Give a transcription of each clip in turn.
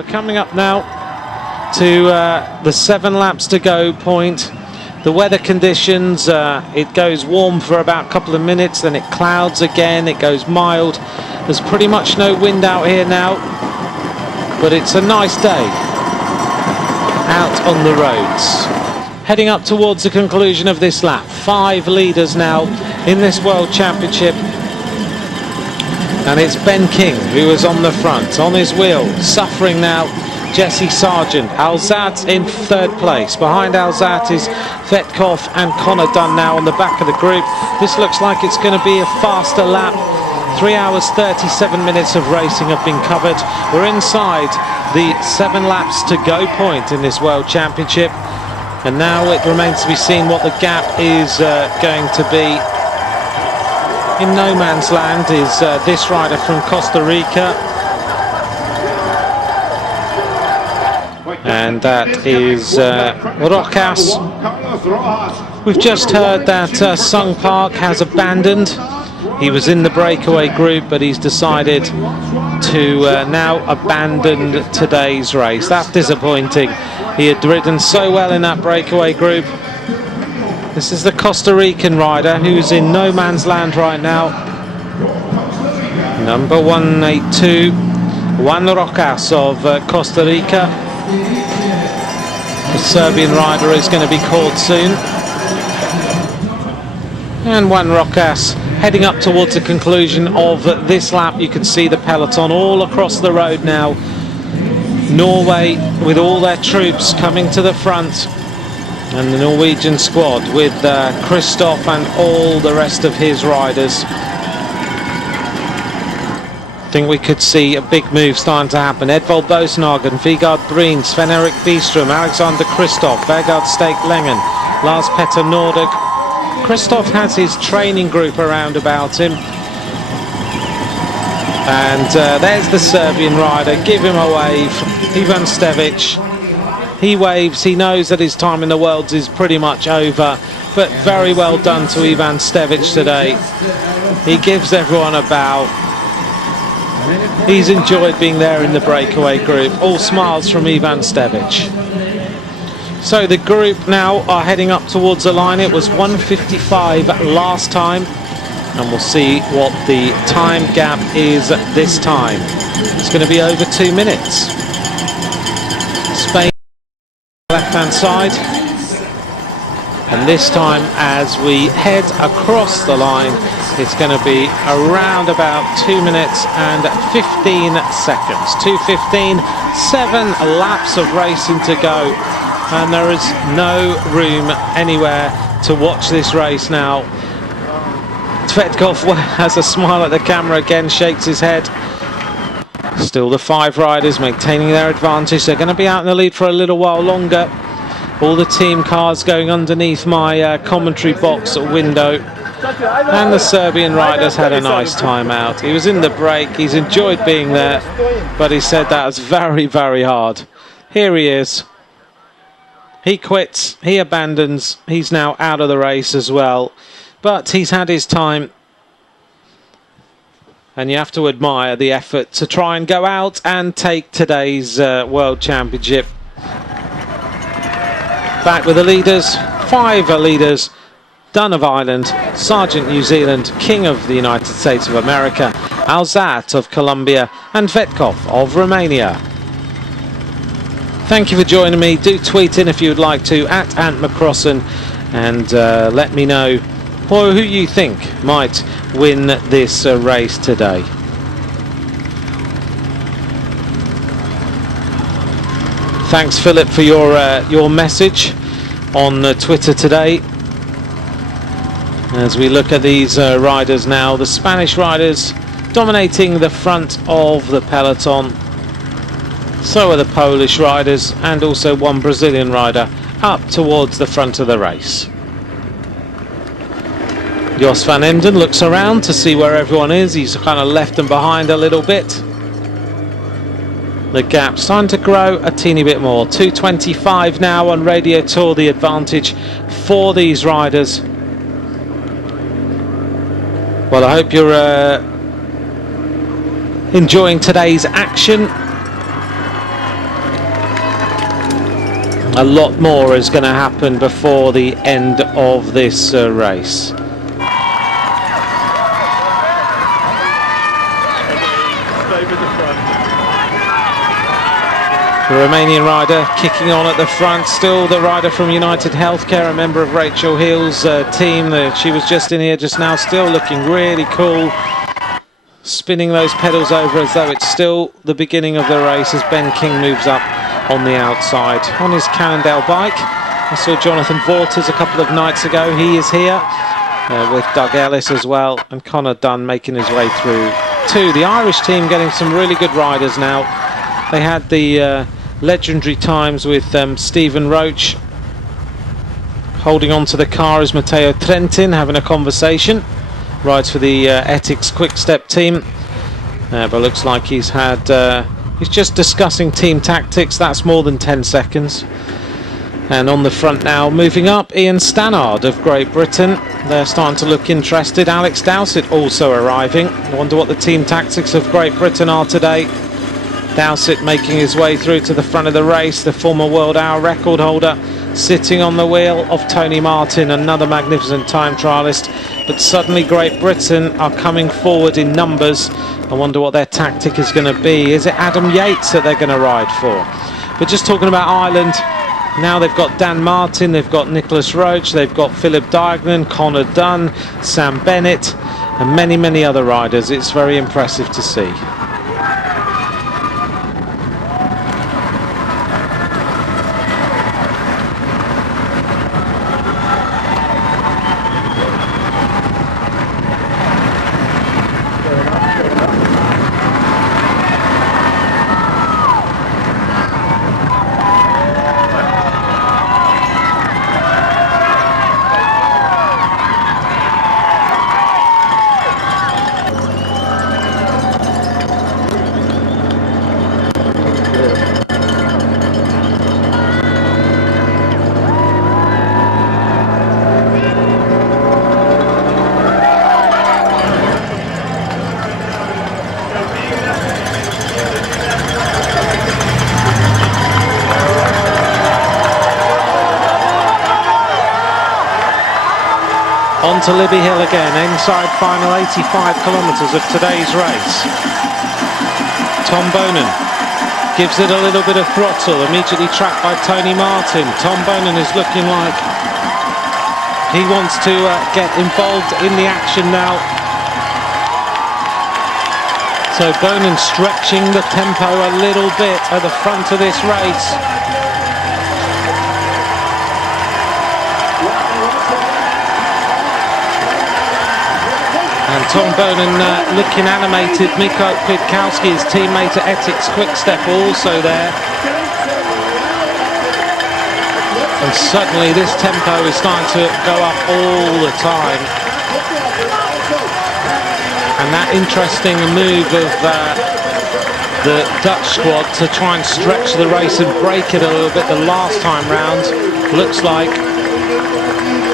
We're coming up now to the 7 laps to go point. The weather conditions, it goes warm for about a couple of minutes, then it clouds again, it goes mild. There's pretty much no wind out here now, but it's a nice day out on the roads. Heading up towards the conclusion of this lap, 5 leaders now in this World Championship. And it's Ben King who is on the front, on his wheel, suffering now. Jesse Sargent, Alzate in 3rd place. Behind Alzate is Vetkov and Connor Dunn now on the back of the group. This looks like it's going to be a faster lap. 3 hours 37 minutes of racing have been covered. We're inside the 7 laps to go point in this World Championship. And now it remains to be seen what the gap is going to be. In no man's land is this rider from Costa Rica. And that is Rojas. We've just heard that Sung Park has abandoned. He was in the breakaway group, but he's decided to now abandon today's race. That's disappointing. He had ridden so well in that breakaway group. This is the Costa Rican rider who's in no man's land right now. Number 182, Juan Rojas of Costa Rica. The Serbian rider is going to be called soon. And Juan Rojas heading up towards the conclusion of this lap. You can see the peloton all across the road now. Norway with all their troops coming to the front. And the Norwegian squad with Kristoff and all the rest of his riders. I think we could see a big move starting to happen. Edvald Boasson, Vigard Breen, Sven-Erik Byström, Alexander Kristoff, Vegard Stek-Lengen, Lars Petter Nordic. Kristoff has his training group around about him. And there's the Serbian rider. Give him a wave. Ivan Stevic. He waves. He knows that his time in the Worlds is pretty much over. But very well done to Ivan Stevic today. He gives everyone a bow. He's enjoyed being there in the breakaway group. All smiles from Ivan Stevic. So the group now are heading up towards the line. It was 1:55 last time. And we'll see what the time gap is this time. It's going to be over 2 minutes. Spain left-hand side. And this time as we head across the line, it's going to be around about 2 minutes and 15 seconds. 2:15, 7 laps of racing to go. And there is no room anywhere to watch this race now. Tvetkov has a smile at the camera again, shakes his head. Still the 5 riders maintaining their advantage. They're going to be out in the lead for a little while longer. All the team cars going underneath my commentary box window. And the Serbian rider's had a nice time out. He was in the break, he's enjoyed being there, but he said that was very, very hard. Here he is. He quits, he abandons, he's now out of the race as well. But he's had his time. And you have to admire the effort to try and go out and take today's World Championship. Back with the leaders, 5 leaders. Dunn of Ireland, Sargent New Zealand, King of the United States of America, Alzate of Colombia, and Vetkov of Romania. Thank you for joining me. Do tweet in if you would like to, at Ant McCrossan, and let me know who you think might win this race today. Thanks, Philip, for your message on Twitter today. As we look at these riders now, the Spanish riders dominating the front of the peloton. So are the Polish riders and also one Brazilian rider up towards the front of the race. Jos van Emden looks around to see where everyone is. He's kind of left them behind a little bit. The gap's starting to grow a teeny bit more. 2:25 now on Radio Tour, the advantage for these riders. Well, I hope you're enjoying today's action. A lot more is going to happen before the end of this race. The Romanian rider kicking on at the front, still the rider from United Healthcare, a member of Rachel Hill's team. She was just in here just now, still looking really cool, spinning those pedals over as though it's still the beginning of the race as Ben King moves up on the outside on his Cannondale bike. I saw Jonathan Vaughters a couple of nights ago. He is here with Doug Ellis as well, and Connor Dunn making his way through too. The Irish team getting some really good riders now. They had the legendary times with Stephen Roach. Holding on to the car is Matteo Trentin, having a conversation. Rides for the Ethics Quick Step team, but looks like he's just discussing team tactics. That's more than 10 seconds. And on the front now, moving up, Ian Stannard of Great Britain. They're starting to look interested. Alex Dowsett also arriving. I wonder what the team tactics of Great Britain are today. Dowsett making his way through to the front of the race, the former world hour record holder sitting on the wheel of Tony Martin, another magnificent time trialist. But suddenly Great Britain are coming forward in numbers. I wonder what their tactic is going to be. Is it Adam Yates that they're going to ride for? But just talking about Ireland, now they've got Dan Martin, they've got Nicholas Roach, they've got Philip Diagnan, Connor Dunn, Sam Bennett, and many, many other riders. It's very impressive to see. On to Libby Hill again, inside final 85 kilometres of today's race. Tom Bonan gives it a little bit of throttle, immediately tracked by Tony Martin. Tom Bonan is looking like he wants to get involved in the action now. So Bonan stretching the tempo a little bit at the front of this race. And Tom Bonan looking animated. Mikko Kwiatkowski, his teammate at Ethics Quickstep, also there. And suddenly this tempo is starting to go up all the time. And that interesting move of the Dutch squad to try and stretch the race and break it a little bit the last time round looks like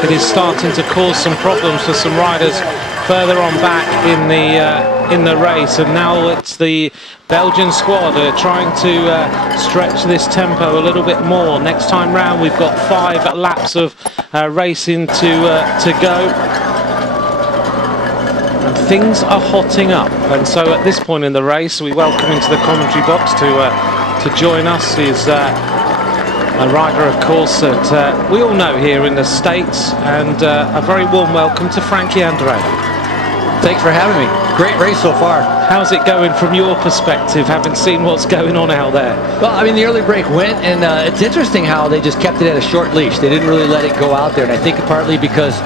it is starting to cause some problems for some riders further on back in the race. And now it's the Belgian squad trying to stretch this tempo a little bit more. Next time round we've got 5 laps of racing to go, and things are hotting up. And so at this point in the race, we welcome into the commentary box to join us is a rider, of course, that we all know here in the States, and a very warm welcome to Frankie Andrea. Thanks for having me. Great race so far. How's it going from your perspective, having seen what's going on out there? Well, I mean, the early break went, and it's interesting how they just kept it at a short leash. They didn't really let it go out there, and I think partly because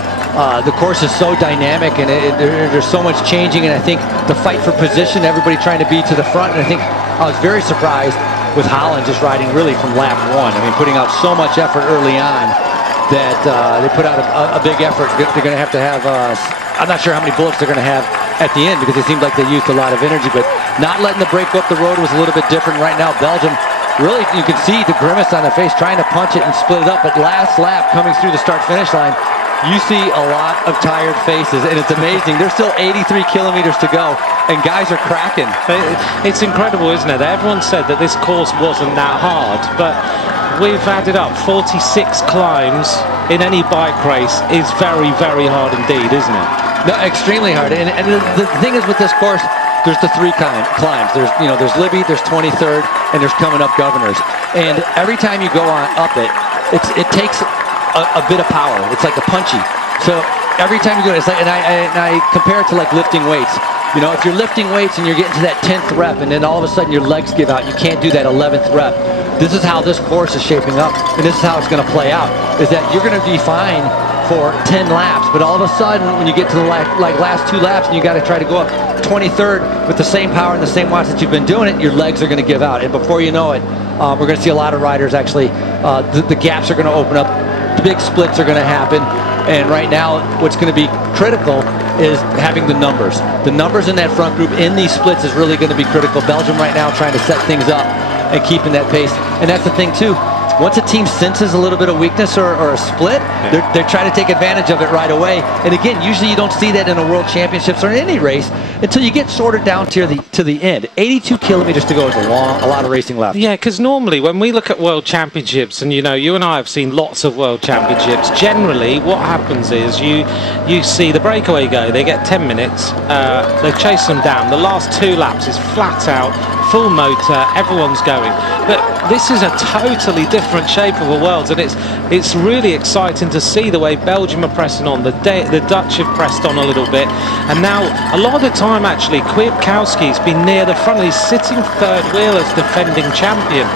the course is so dynamic, and there's so much changing, and I think the fight for position, everybody trying to be to the front, and I think I was very surprised with Holland just riding really from lap 1. I mean, putting out so much effort early on that they put out a big effort. They're going to have I'm not sure how many bullets they're going to have at the end, because it seemed like they used a lot of energy, but not letting the break go up the road was a little bit different. Right now, Belgium, really, you can see the grimace on their face trying to punch it and split it up, but last lap coming through the start-finish line, you see a lot of tired faces, and it's amazing. There's still 83 kilometers to go, and guys are cracking. It's incredible, isn't it? Everyone said that this course wasn't that hard, but we've added up 46 climbs in any bike race is very, very hard indeed, isn't it? No, extremely hard. And the thing is with this course, there's the three climbs. There's Libby, there's 23rd, and there's coming up Governors. And every time you go on up it, it takes a bit of power. It's like a punchy. So every time you go, it's like, and I compare it to like lifting weights. You know, if you're lifting weights and you're getting to that 10th rep, and then all of a sudden your legs give out, you can't do that 11th rep. This is how this course is shaping up, and this is how it's going to play out. Is that you're going to be fine for 10 laps, but all of a sudden when you get to the last 2 laps and you got to try to go up 23rd with the same power and the same watts that you've been doing it, your legs are going to give out, and before you know it, we're going to see a lot of riders actually. The gaps are going to open up, the big splits are going to happen, and right now what's going to be critical is having the numbers. The numbers in that front group in these splits is really going to be critical. Belgium right now trying to set things up and keeping that pace, and that's the thing too. Once a team senses a little bit of weakness or a split, they're trying to take advantage of it right away. And again, usually you don't see that in a World Championships or in any race until you get sorted down to the end. 82 kilometers to go is a lot of racing left. Yeah, because normally when we look at World Championships, and you know, you and I have seen lots of World Championships, generally what happens is you see the breakaway go, they get 10 minutes, they chase them down. The last 2 laps is flat out, full motor, everyone's going. But this is a totally different shape of a world, and it's really exciting to see the way Belgium are pressing on. The Dutch have pressed on a little bit, and now a lot of the time actually Kwiatkowski's been near the front. He's sitting third wheel as defending champion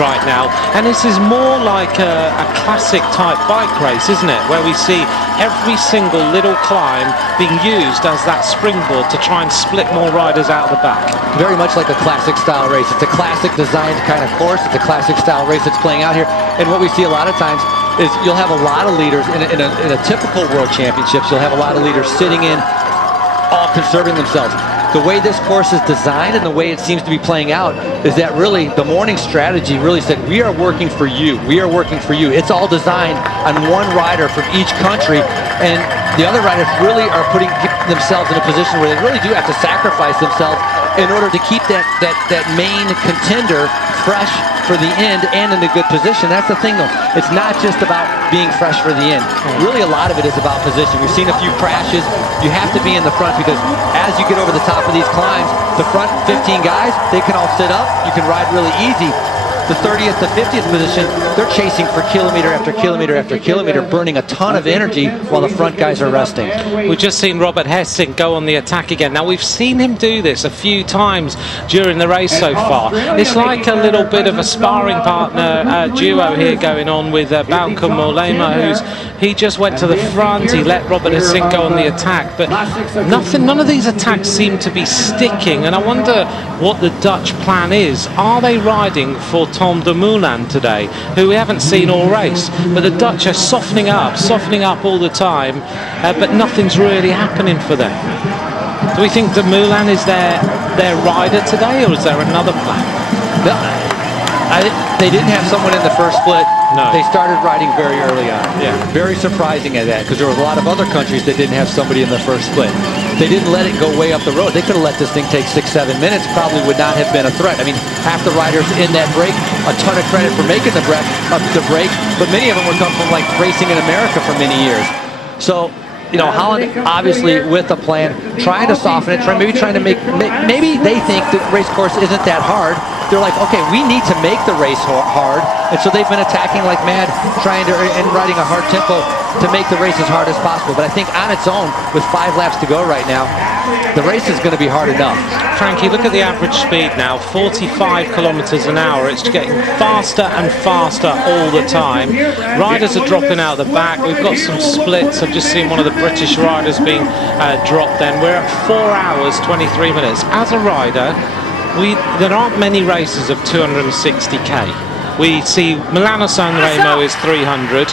right now, and this is more like a classic type bike race, isn't it, where we see every single little climb being used as that springboard to try and split more riders out of the back. Very much like a classic style race. It's a classic designed kind of course. It's a classic style race that's playing out here, and what we see a lot of times is you'll have a lot of leaders in a typical World Championships. You'll have a lot of leaders sitting in, all conserving themselves. The way this course is designed and the way it seems to be playing out is that really the morning strategy really said, we are working for you. We are working for you. It's all designed on one rider from each country, and the other riders really are putting themselves in a position where they really do have to sacrifice themselves in order to keep that main contender fresh for the end and in a good position. That's the thing though. It's not just about being fresh for the end. Really a lot of it is about position. We've seen a few crashes. You have to be in the front because as you get over the top of these climbs, the front 15 guys, they can all sit up. You can ride really easy. The 30th to 50th position, they're chasing for kilometer after kilometer after kilometer, burning a ton of energy while the front guys are resting. We've just seen Robert Hessing go on the attack again. Now, we've seen him do this a few times during the race so far. It's like a little bit of a sparring partner duo here going on with Bauke Mollema, he just went to the front, he let Robert Hessing go on the attack, but none of these attacks seem to be sticking, and I wonder what the Dutch plan is. Are they riding for Tom Dumoulin today, who we haven't seen all race, but the Dutch are softening up all the time, but nothing's really happening for them? Do we think Dumoulin is their rider today, or is there another plan? They didn't have someone in the first split. No. They started riding very early on. Yeah. Very surprising at that, because there was a lot of other countries that didn't have somebody in the first split. They didn't let it go way up the road. They could have let this thing take 6-7 minutes, probably would not have been a threat. I mean, half the riders in that break, a ton of credit for making the break, but many of them would come from like racing in America for many years. So, you know, Holland obviously with a plan, trying to soften it, maybe trying to make, maybe they think the race course isn't that hard. They're like, okay, we need to make the race hard, and so they've been attacking like mad, trying to, and riding a hard tempo to make the race as hard as possible. But I think on its own, with 5 laps to go right now, the race is going to be hard enough. Frankie, look at the average speed now, 45 kilometers an hour. It's getting faster and faster all the time. Riders are dropping out the back. We've got some splits. I've just seen one of the British riders being dropped then. We're at 4 hours, 23 minutes. As a rider, there aren't many races of 260k. We see Milano Sanremo is 300,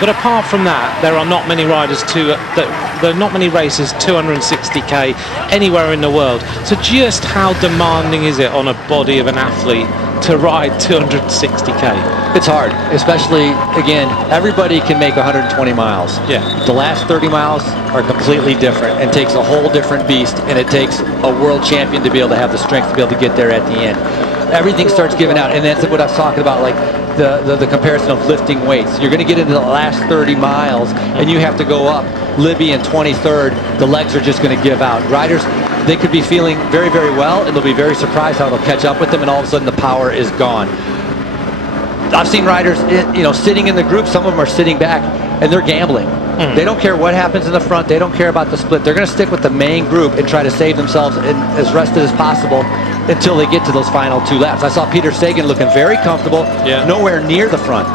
but apart from that, there are not many riders there are not many races 260k anywhere in the world. So just how demanding is it on a body of an athlete to ride 260k? It's hard, especially, again, everybody can make 120 miles. Yeah. The last 30 miles are completely different and takes a whole different beast, and it takes a world champion to be able to have the strength to be able to get there at the end. everything starts giving out. And that's what I was talking about, like the comparison of lifting weights. You're going to get into the last 30 miles, and you have to go up. Libby in 23rd, the legs are just going to give out. Riders, they could be feeling very, very well, and they'll be very surprised how it'll catch up with them, and all of a sudden the power is gone. I've seen riders, sitting in the group. Some of them are sitting back, and they're gambling. They don't care what happens in the front. They don't care about the split. They're going to stick with the main group and try to save themselves as rested as possible until they get to those final 2 laps. I saw Peter Sagan looking very comfortable, nowhere near the front.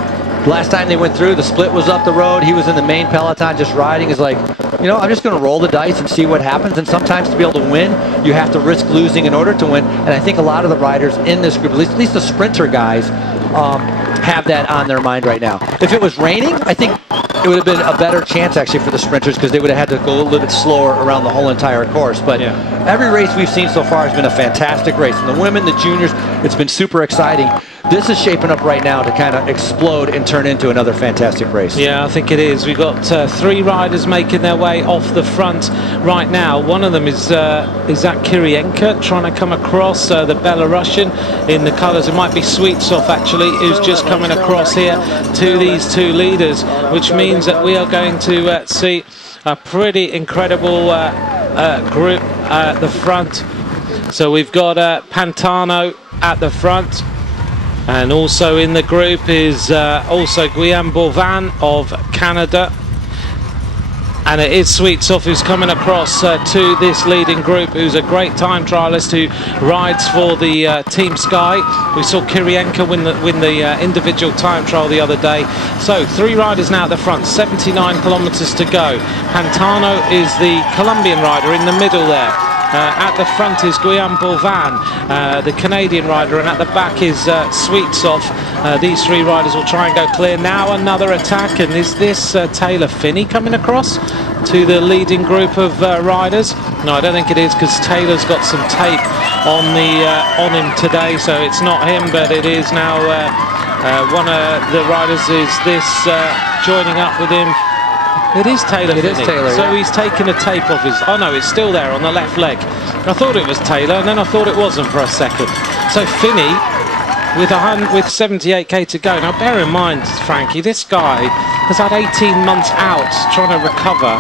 Last time they went through, the split was up the road. He was in the main peloton just riding. Is like, I'm just going to roll the dice and see what happens. And sometimes to be able to win, you have to risk losing in order to win. And I think a lot of the riders in this group, at least the sprinter guys, have that on their mind right now. If it was raining, I think it would have been a better chance actually for the sprinters, because they would have had to go a little bit slower around the whole entire course. But every race we've seen so far has been a fantastic race. And the women, the juniors, it's been super exciting. This is shaping up right now to kind of explode and turn into another fantastic race. Yeah, I think it is. We've got 3 riders making their way off the front right now. One of them is that Kirienka trying to come across, the Belarusian in the colours. It might be Sweetsoff actually, who's just coming across here to these 2 leaders, which means that we are going to see a pretty incredible group at the front. So we've got Pantano at the front. And also in the group is also Guillaume Bourvin of Canada. And it is Sweetsoff who's coming across to this leading group, who's a great time trialist who rides for the Team Sky. We saw Kirienka win the individual time trial the other day. So 3 riders now at the front, 79 kilometers to go. Pantano is the Colombian rider in the middle there. At the front is Guillaume Bourvin, the Canadian rider, and at the back is Sweetsoff. These 3 riders will try and go clear. Now another attack, and is this Taylor Phinney coming across to the leading group of riders? No, I don't think it is, because Taylor's got some tape on him today, so it's not him, but it is now one of the riders is this joining up with him. It is Taylor Phinney. It is Taylor, so he's taken a tape off his... Oh no, it's still there on the left leg. I thought it was Taylor, and then I thought it wasn't for a second. So Phinney with 78k to go. Now bear in mind, Frankie, this guy has had 18 months out trying to recover,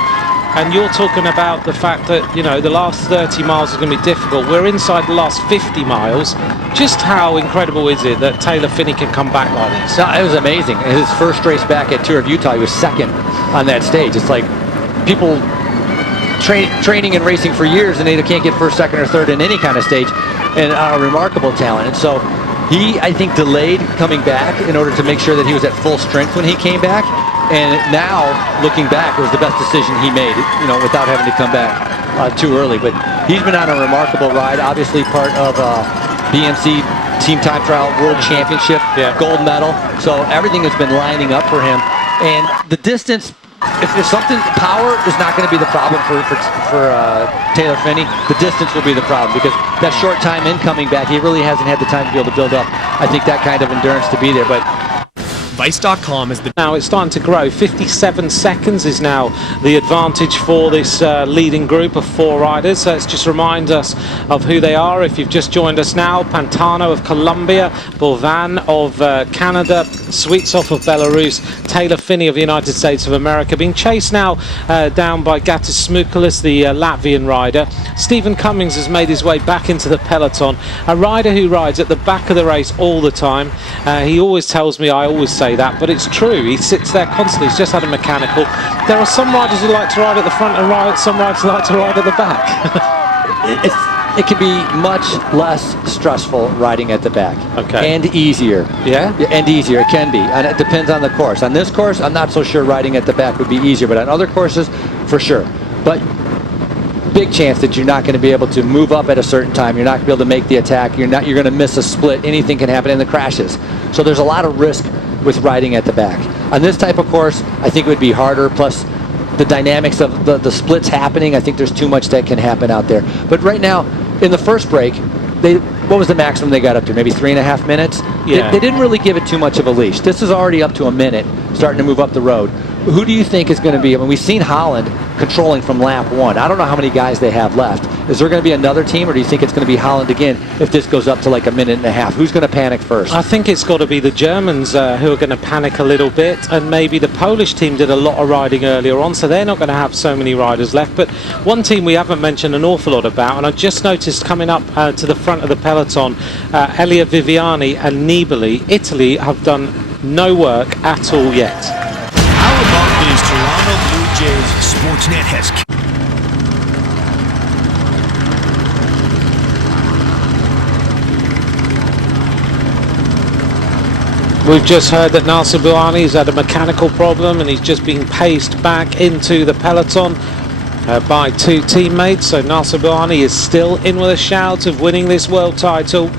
and you're talking about the fact that, the last 30 miles is going to be difficult. We're inside the last 50 miles. Just how incredible is it that Taylor Phinney can come back like this? No, it was amazing. His first race back at Tour of Utah, he was second on that stage. It's like people training and racing for years, and they can't get first, second, or third in any kind of stage, and a remarkable talent. And so he, I think, delayed coming back in order to make sure that he was at full strength when he came back. And now, looking back, it was the best decision he made, without having to come back too early. But he's been on a remarkable ride, obviously part of BMC Team Time Trial World Championship, gold medal. So everything has been lining up for him. And the distance, if something, power is not going to be the problem for Taylor Phinney. The distance will be the problem, because that short time in coming back, he really hasn't had the time to be able to build up, I think, that kind of endurance to be there. But Vice.com is the... Now it's starting to grow. 57 seconds is now the advantage for this leading group of 4 riders. So let's just remind us of who they are. If you've just joined us now, Pantano of Colombia, Bourvin of Canada, Sweetsoff of Belarus, Taylor Phinney of the United States of America, being chased now down by Gatis Smukalis, the Latvian rider. Stephen Cummings has made his way back into the peloton, a rider who rides at the back of the race all the time. He always tells me, I always say that, but it's true. He sits there constantly. He's just had a mechanical. There are some riders who like to ride at the front and some riders who like to ride at the back. It can be much less stressful riding at the back. Okay. And easier. Yeah? And easier. It can be. And it depends on the course. On this course, I'm not so sure riding at the back would be easier, but on other courses, for sure. But big chance that you're not going to be able to move up at a certain time. You're not going to be able to make the attack. You're going to miss a split. Anything can happen in the crashes. So there's a lot of risk with riding at the back. On this type of course, I think it would be harder, plus the dynamics of the splits happening. I think there's too much that can happen out there. But right now, in the first break, what was the maximum they got up to? Maybe 3.5 minutes? Yeah. They didn't really give it too much of a leash. This is already up to a minute, starting to move up the road. Who do you think is going to be? I mean, we've seen Holland controlling from lap 1. I don't know how many guys they have left. Is there going to be another team, or do you think it's going to be Holland again if this goes up to like a minute and a half? Who's going to panic first? I think it's got to be the Germans who are going to panic a little bit, and maybe the Polish team did a lot of riding earlier on, so they're not going to have so many riders left. But one team we haven't mentioned an awful lot about, and I just noticed coming up to the front of the peloton, Elia Viviani and Nibali, Italy, have done no work at all yet. How about these Toronto Blue Jays? Sportsnet has... We've just heard that Nasser Bouhanni's had a mechanical problem and he's just been paced back into the peloton by 2 teammates. So Nasser Bouhanni is still in with a shout of winning this world title.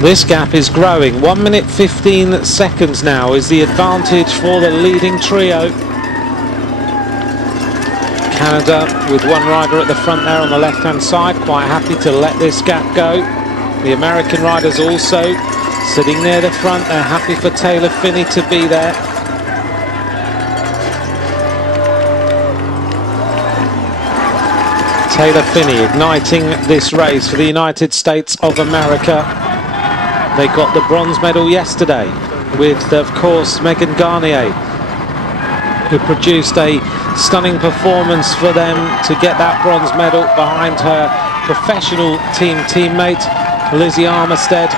This gap is growing. 1 minute 15 seconds now is the advantage for the leading trio. Canada with one rider at the front there on the left hand side, quite happy to let this gap go. The American riders also sitting near the front, they're happy for Taylor Phinney to be there. Taylor Phinney igniting this race for the United States of America. They got the bronze medal yesterday with, of course, Megan Garnier, who produced a stunning performance for them to get that bronze medal behind her professional teammate, Lizzie Armistead.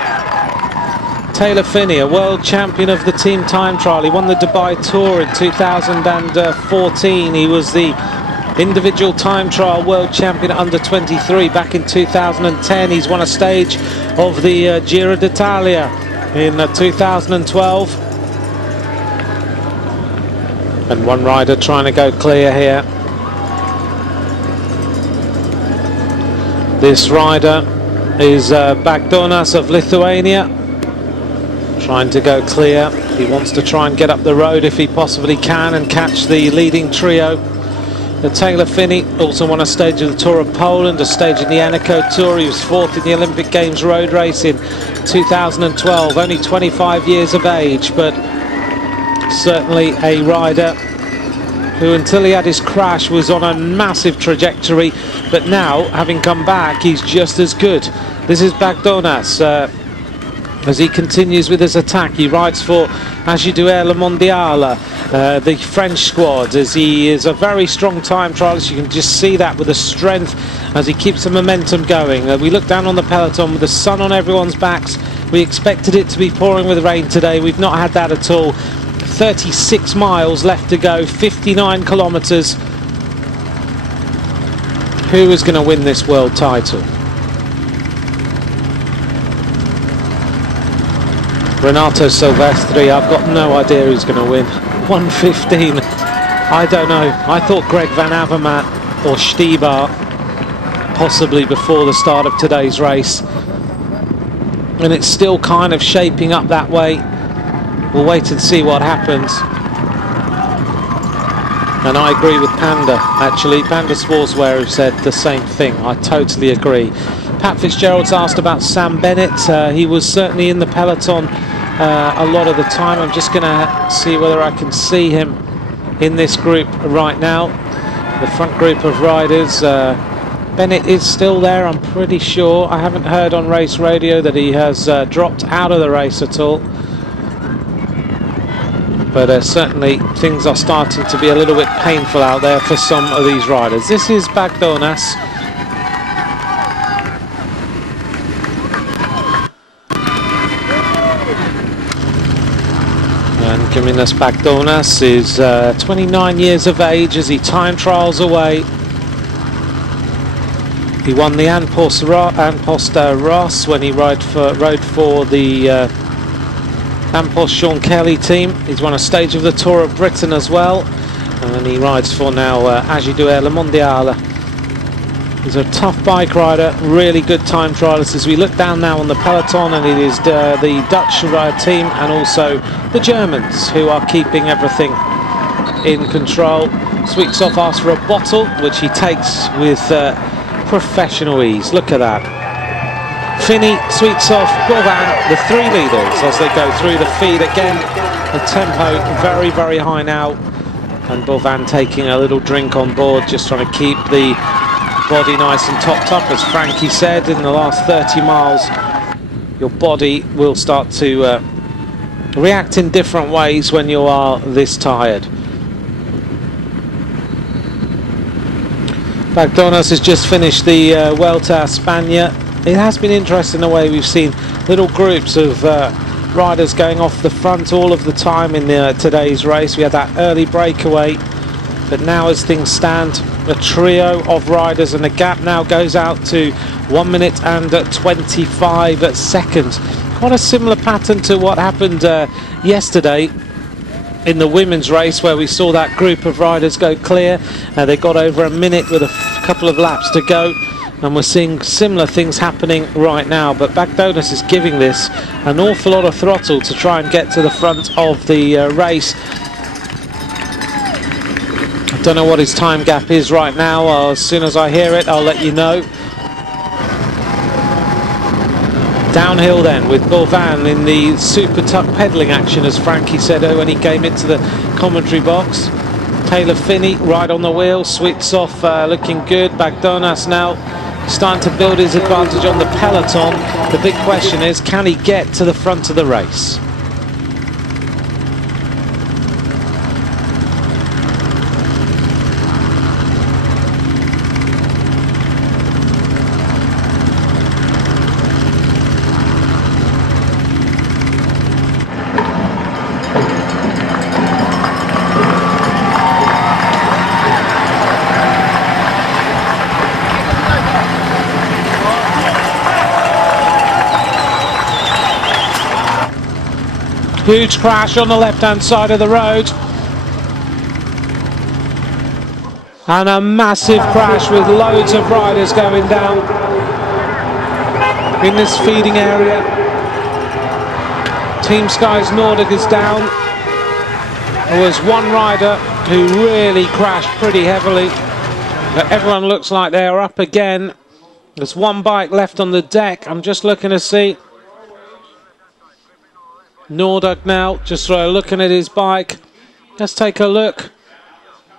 Taylor Phinney, a world champion of the team time trial. He won the Dubai Tour in 2014. He was the individual time trial world champion under 23 back in 2010. He's won a stage of the Giro d'Italia in 2012. And one rider trying to go clear here. This rider is Bagdonas of Lithuania, trying to go clear. He wants to try and get up the road if he possibly can and catch the leading trio. The Taylor Phinney also won a stage of the Tour of Poland, a stage in the Eneco Tour. He was 4th in the Olympic Games road race in 2012, only 25 years of age, but certainly a rider who, until he had his crash, was on a massive trajectory, but now, having come back, he's just as good. This is Bagdonas as he continues with his attack. He rides for Agidouer Le Mondiale, the French squad, as he is a very strong time trialist. You can just see that with the strength as he keeps the momentum going. We look down on the peloton with the sun on everyone's backs. We expected it to be pouring with rain today. We've not had that at all. 36 miles left to go, 59 kilometers. Who is going to win this world title? Renato Silvestri, I've got no idea who's going to win. 1:15, I don't know. I thought Greg Van Avermaet or Stybar possibly before the start of today's race, and it's still kind of shaping up that way. We'll wait and see what happens. And I agree with Panda, actually. Panda Sportswear have said the same thing. I totally agree. Pat Fitzgerald's asked about Sam Bennett. He was certainly in the peloton a lot of the time. I'm just going to see whether I can see him in this group right now. The front group of riders. Bennett is still there, I'm pretty sure. I haven't heard on race radio that he has dropped out of the race at all. But certainly things are starting to be a little bit painful out there for some of these riders. This is Bagdonas. And Kaminas Bagdonas is 29 years of age as he time trials away. He won the An Post Ross when he rode for the An Post Sean Kelly team. He's won a stage of the Tour of Britain as well, and he rides for now Agidouer Le Mondiale. He's a tough bike rider, really good time trialist. As we look down now on the peloton, and it is the Dutch team and also the Germans who are keeping everything in control. Sweetsoff asks for a bottle, which he takes with professional ease. Look at that. Finney, Sweetsoft, Bovan, the three leaders as they go through the feed again. The tempo very, very high now. And Bovan taking a little drink on board, just trying to keep the body nice and topped up. As Frankie said, in the last 30 miles, your body will start to react in different ways when you are this tired. Bagdonas has just finished the Vuelta a España. It has been interesting the way we've seen little groups of riders going off the front all of the time in today's race. We had that early breakaway, but now as things stand, a trio of riders, and the gap now goes out to 1 minute and 25 seconds. Quite a similar pattern to what happened yesterday in the women's race, where we saw that group of riders go clear. They got over a minute with a couple of laps to go, and we're seeing similar things happening right now. But Bagdonas is giving this an awful lot of throttle to try and get to the front of the race. I don't know what his time gap is right now. As soon as I hear it, I'll let you know. Downhill then with Bovan in the super tuck pedalling action, as Frankie said when he came into the commentary box. Taylor Phinney right on the wheel, Sweetsoft looking good. Bagdonas now starting to build his advantage on the peloton. The big question is, can he get to the front of the race? Huge crash on the left-hand side of the road. And a massive crash with loads of riders going down in this feeding area. Team Sky's Nordic is down. There was one rider who really crashed pretty heavily, but everyone looks like they are up again. There's one bike left on the deck. I'm just looking to see. Nordic now, just looking at his bike. Let's take a look.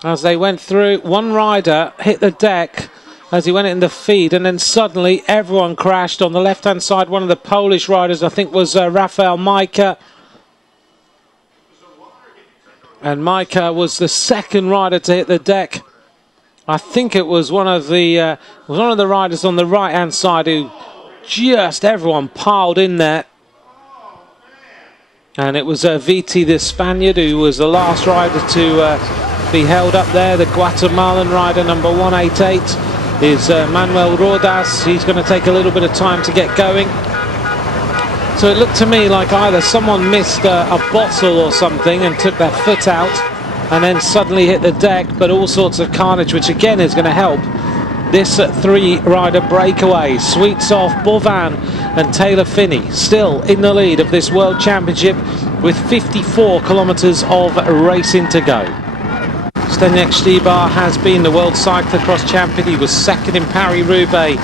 As they went through, one rider hit the deck as he went in the feed, and then suddenly everyone crashed on the left-hand side. One of the Polish riders, I think, was Rafał Majka. And Majka was the second rider to hit the deck. I think it was one of the riders on the right-hand side who just everyone piled in there. And it was Viti, the Spaniard, who was the last rider to be held up there. The Guatemalan rider, number 188, is Manuel Rodas. He's going to take a little bit of time to get going. So it looked to me like either someone missed a bottle or something and took their foot out and then suddenly hit the deck, but all sorts of carnage, which again is going to help this three-rider breakaway. Sweetsoft, Bovan and Taylor Phinney still in the lead of this World Championship with 54 kilometres of racing to go. Zdeněk Stybar has been the World Cyclocross champion. He was second in Paris-Roubaix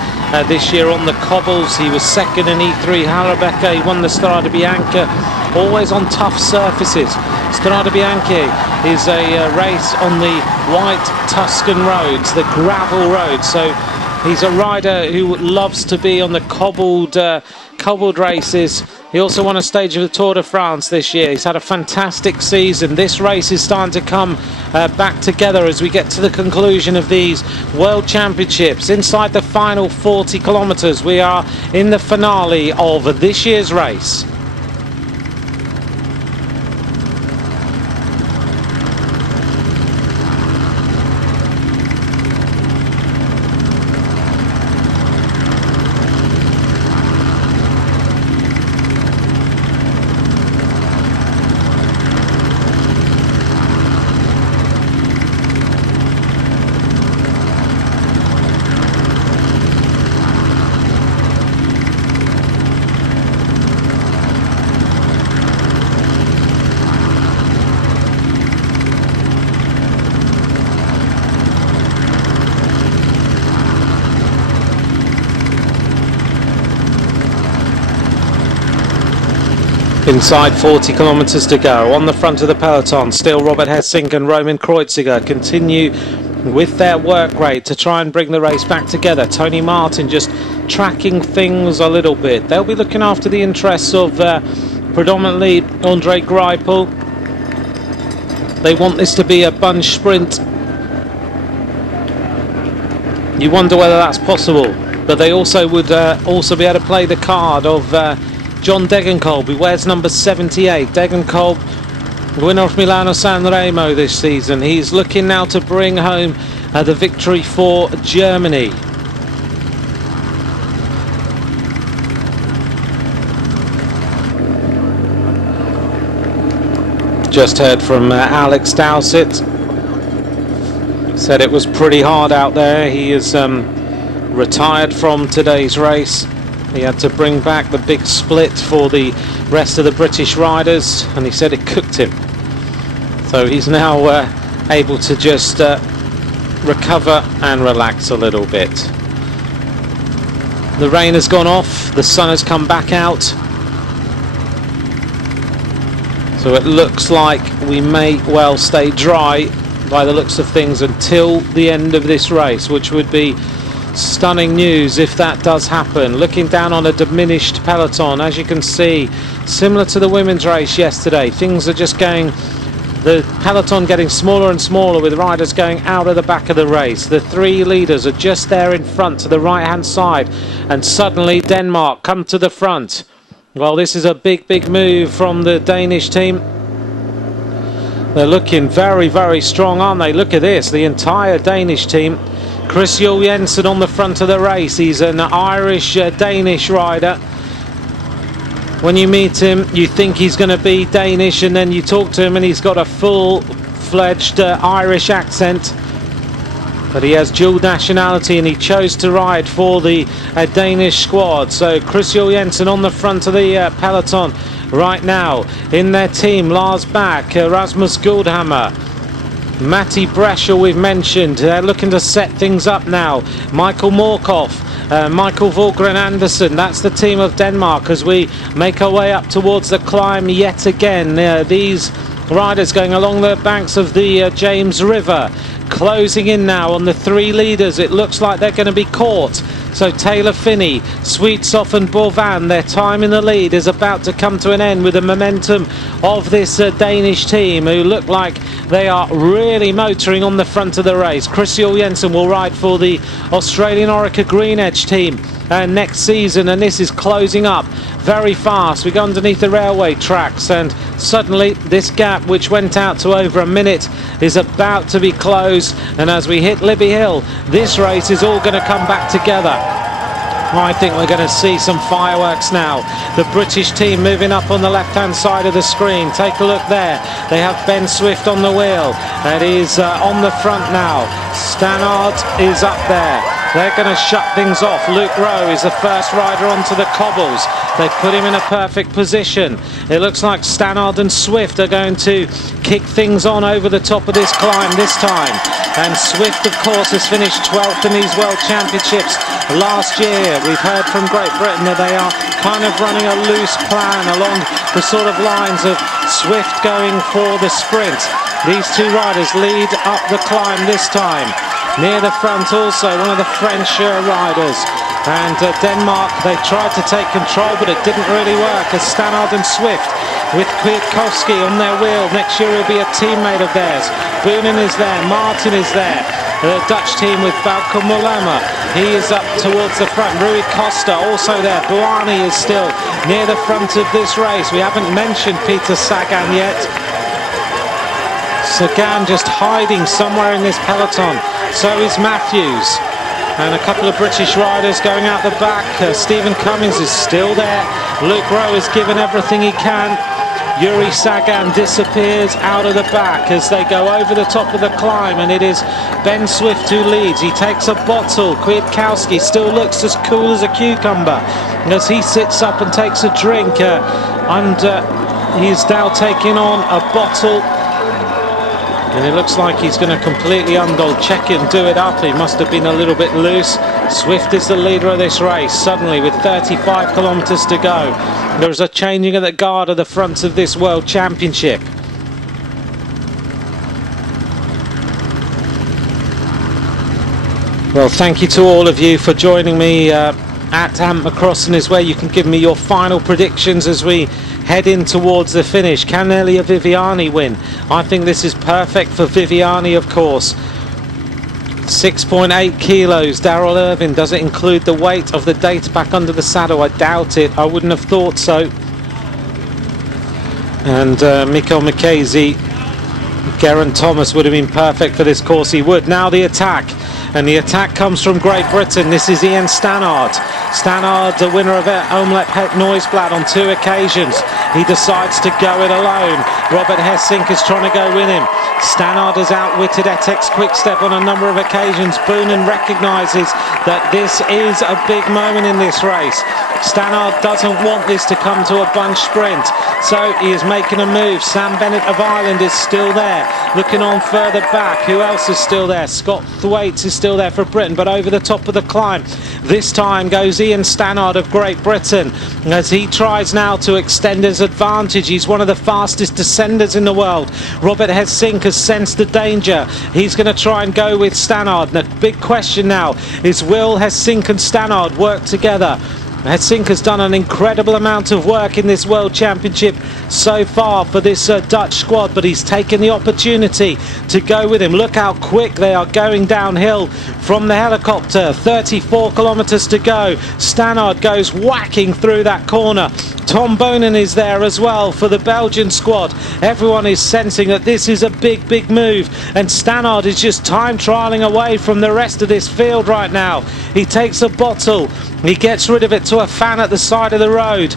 this year on the cobbles. He was second in E3 Harelbeke. He won the Strade Bianche, always on tough surfaces. Strade Bianche is a race on the white Tuscan roads, the gravel roads. So he's a rider who loves to be on the cobbled races. He also won a stage of the Tour de France this year. He's had a fantastic season. This race is starting to come back together as we get to the conclusion of these World Championships. Inside the final 40 kilometres, we are in the finale of this year's race. Inside 40 kilometres to go. On the front of the peloton, still Robert Hessink and Roman Kreuziger continue with their work rate to try and bring the race back together. Tony Martin just tracking things a little bit. They'll be looking after the interests of predominantly Andre Greipel. They want this to be a bunch sprint. You wonder whether that's possible, but they also would also be able to play the card of John Degenkolb, who wears number 78. Degenkolb, winner of Milano Sanremo this season. He's looking now to bring home the victory for Germany. Just heard from Alex Dowsett. Said it was pretty hard out there. He is retired from today's race. He had to bring back the big split for the rest of the British riders, and he said it cooked him. So he's now able to just recover and relax a little bit. The rain has gone off, the sun has come back out. So it looks like we may well stay dry by the looks of things until the end of this race, which would be stunning news if that does happen. Looking down on a diminished peloton, as you can see, similar to the women's race yesterday, things are just going, the peloton getting smaller and smaller with riders going out of the back of the race. The three leaders are just there in front to the right hand side, and suddenly Denmark come to the front. Well, this is a big move from the Danish team. They're looking very, very strong, aren't they? Look at this, the entire Danish team. Chris Juul Jensen on the front of the race. He's an Irish-Danish rider. When you meet him, you think he's going to be Danish, and then you talk to him and he's got a full-fledged Irish accent. But he has dual nationality, and he chose to ride for the Danish squad. So Chris Juul Jensen on the front of the peloton right now. In their team, Lars Bak, Rasmus Goldhammer, Matti Brescher we've mentioned. They're looking to set things up now. Michael Morkov, Michael Volgren Andersen. That's the team of Denmark as we make our way up towards the climb yet again. These riders going along the banks of the James River, closing in now on the three leaders. It looks like they're going to be caught. So Taylor Phinney, Sweetsoff and Bovan, their time in the lead is about to come to an end with the momentum of this Danish team, who look like they are really motoring on the front of the race. Chris Juul Jensen will ride for the Australian Orica Green Edge team next season, and this is closing up very fast. We go underneath the railway tracks, and suddenly this gap, which went out to over a minute, is about to be closed. And as we hit Libby Hill, this race is all going to come back together. I think we're going to see some fireworks now. The British team moving up on the left-hand side of the screen. Take a look there. They have Ben Swift on the wheel. That is on the front now. Stannard is up there. They're going to shut things off. Luke Rowe is the first rider onto the cobbles. They put him in a perfect position. It looks like Stannard and Swift are going to kick things on over the top of this climb this time. And Swift, of course, has finished 12th in these World Championships last year. We've heard from Great Britain that they are kind of running a loose plan along the sort of lines of Swift going for the sprint. These two riders lead up the climb this time. Near the front also, one of the French riders. And Denmark, they tried to take control, but it didn't really work, as Stannard and Swift with Kwiatkowski on their wheel. Next year will be a teammate of theirs. Boonen is there, Martin is there. The Dutch team with Bauke Mollema, he is up towards the front. Rui Costa also there. Buani is still near the front of this race. We haven't mentioned Peter Sagan yet. Sagan just hiding somewhere in this peloton. So is Matthews. And a couple of British riders going out the back. Stephen Cummings is still there. Luke Rowe has given everything he can. Yuri Sagan disappears out of the back as they go over the top of the climb, and it is Ben Swift who leads. He takes a bottle. Kwiatkowski still looks as cool as a cucumber as he sits up and takes a drink, and he's now taking on a bottle. And it looks like he's going to completely check it and do it up. He must have been a little bit loose. Swift is the leader of this race. Suddenly, with 35 kilometers to go, there's a changing of the guard at the front of this World Championship. Well, thank you to all of you for joining me at Ant McCrossan, is where you can give me your final predictions as we head in towards the finish. Can Elia Viviani win? I think this is perfect for Viviani, of course. 6.8 kilos. Daryl Irvine, does it include the weight of the data pack under the saddle? I doubt it. I wouldn't have thought so. And Mikkel Mikazi, Geraint Thomas would have been perfect for this course. He would. Now the attack. And the attack comes from Great Britain. This is Ian Stannard. Stannard, the winner of Omloop Het Nieuwsblad on 2 occasions. He decides to go it alone. Robert Hessink is trying to go with him. Stannard has outwitted Etex Quickstep on a number of occasions. Boonen recognises that this is a big moment in this race. Stannard doesn't want this to come to a bunch sprint, so he is making a move. Sam Bennett of Ireland is still there, looking on further back. Who else is still there? Scott Thwaites is still there for Britain, but over the top of the climb this time goes Ian Stannard of Great Britain as he tries now to extend his advantage. He's one of the fastest descenders in the world. Robert Hessink has sensed the danger. He's going to try and go with Stannard. And the big question now is, will Hessink and Stannard work together? Hessink has done an incredible amount of work in this World Championship so far for this Dutch squad, but he's taken the opportunity to go with him. Look how quick they are going downhill from the helicopter. 34 kilometers to go. Stannard goes whacking through that corner. Tom Boonen is there as well for the Belgian squad. Everyone is sensing that this is a big, big move, and Stannard is just time trialing away from the rest of this field right now. He takes a bottle, he gets rid of it to a fan at the side of the road,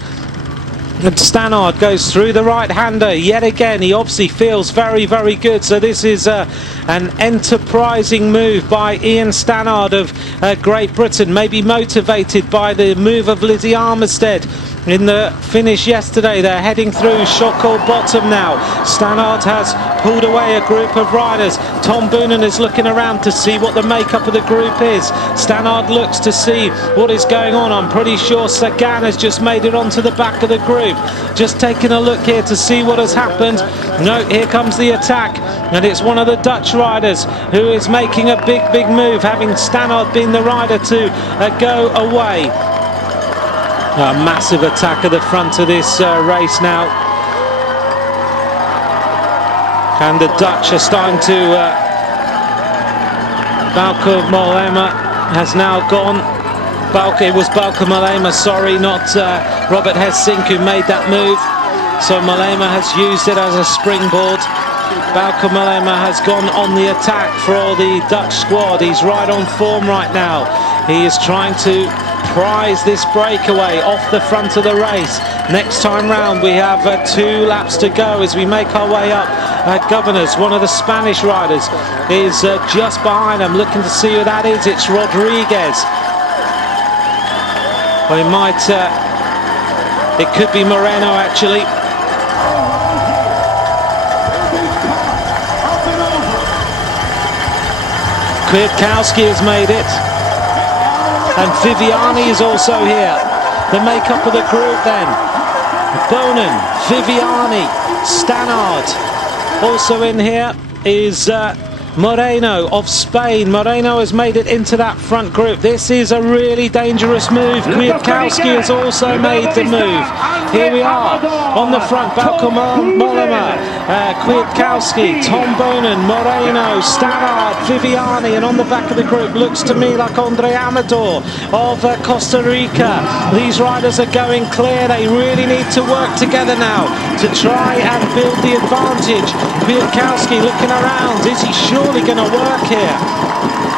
and Stannard goes through the right-hander yet again. He obviously feels very, very good. So this is an enterprising move by Ian Stannard of Great Britain, maybe motivated by the move of Lizzie Armistead in the finish yesterday. They're heading through Schokol Bottom now. Stannard has pulled away a group of riders. Tom Boonen is looking around to see what the makeup of the group is. Stannard looks to see what is going on. I'm pretty sure Sagan has just made it onto the back of the group. Just taking a look here to see what has happened. No, here comes the attack, and it's one of the Dutch riders who is making a big, big move, having Stannard been the rider to go away. A massive attack at the front of this race now, and the Dutch are starting to Bauke Mollema has now gone. It was Bauke Mollema, sorry, not Robert Hessink who made that move. So Mollema has used it as a springboard. Bauke Mollema has gone on the attack for the Dutch squad. He's right on form right now. He is trying to prize this breakaway off the front of the race. Next time round we have 2 laps to go as we make our way up. Governors, one of the Spanish riders, is just behind him. Looking to see who that is. It's Rodriguez. Well, it might, it could be Moreno actually. Kwiatkowski has made it, and Viviani is also here. The makeup of the group then: Boonen, Viviani, Stannard. Also in here is Moreno of Spain. Moreno has made it into that front group. This is a really dangerous move. Kwiatkowski has also made the move. Here we are on the front. Bauke Mollema, Kwiatkowski, Tom Boonen, Moreno, Stannard, Viviani, and on the back of the group looks to me like Andre Amador of Costa Rica. These riders are going clear. They really need to work together now to try and build the advantage. Kwiatkowski looking around. Is he surely going to work here?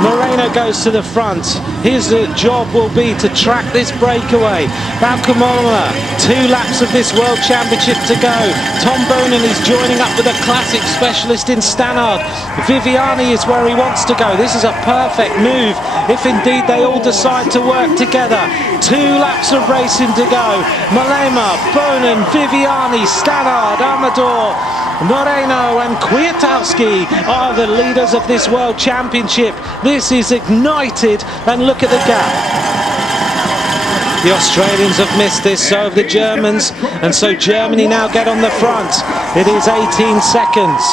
Moreno goes to the front. His job will be to track this breakaway. Bauke Mollema, 2 laps of this World Championship to go. Tom Boonen is joining up with a classic specialist in Stannard. Viviani is where he wants to go. This is a perfect move if indeed they all decide to work together. 2 laps of racing to go. Malema, Boonen, Viviani, Stannard, Amador, Moreno and Kwiatkowski are the leaders of this World Championship. This is ignited, and look at the gap. The Australians have missed this, so have the Germans, and so Germany now get on the front. It is 18 seconds.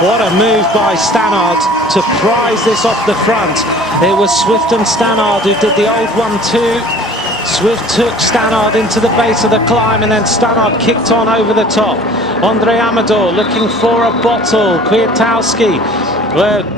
What a move by Stannard to prize this off the front. It was Swift and Stannard who did the old 1-2. Swift took Stannard into the base of the climb, and then Stannard kicked on over the top. Andre Amador looking for a bottle. Kwiatkowski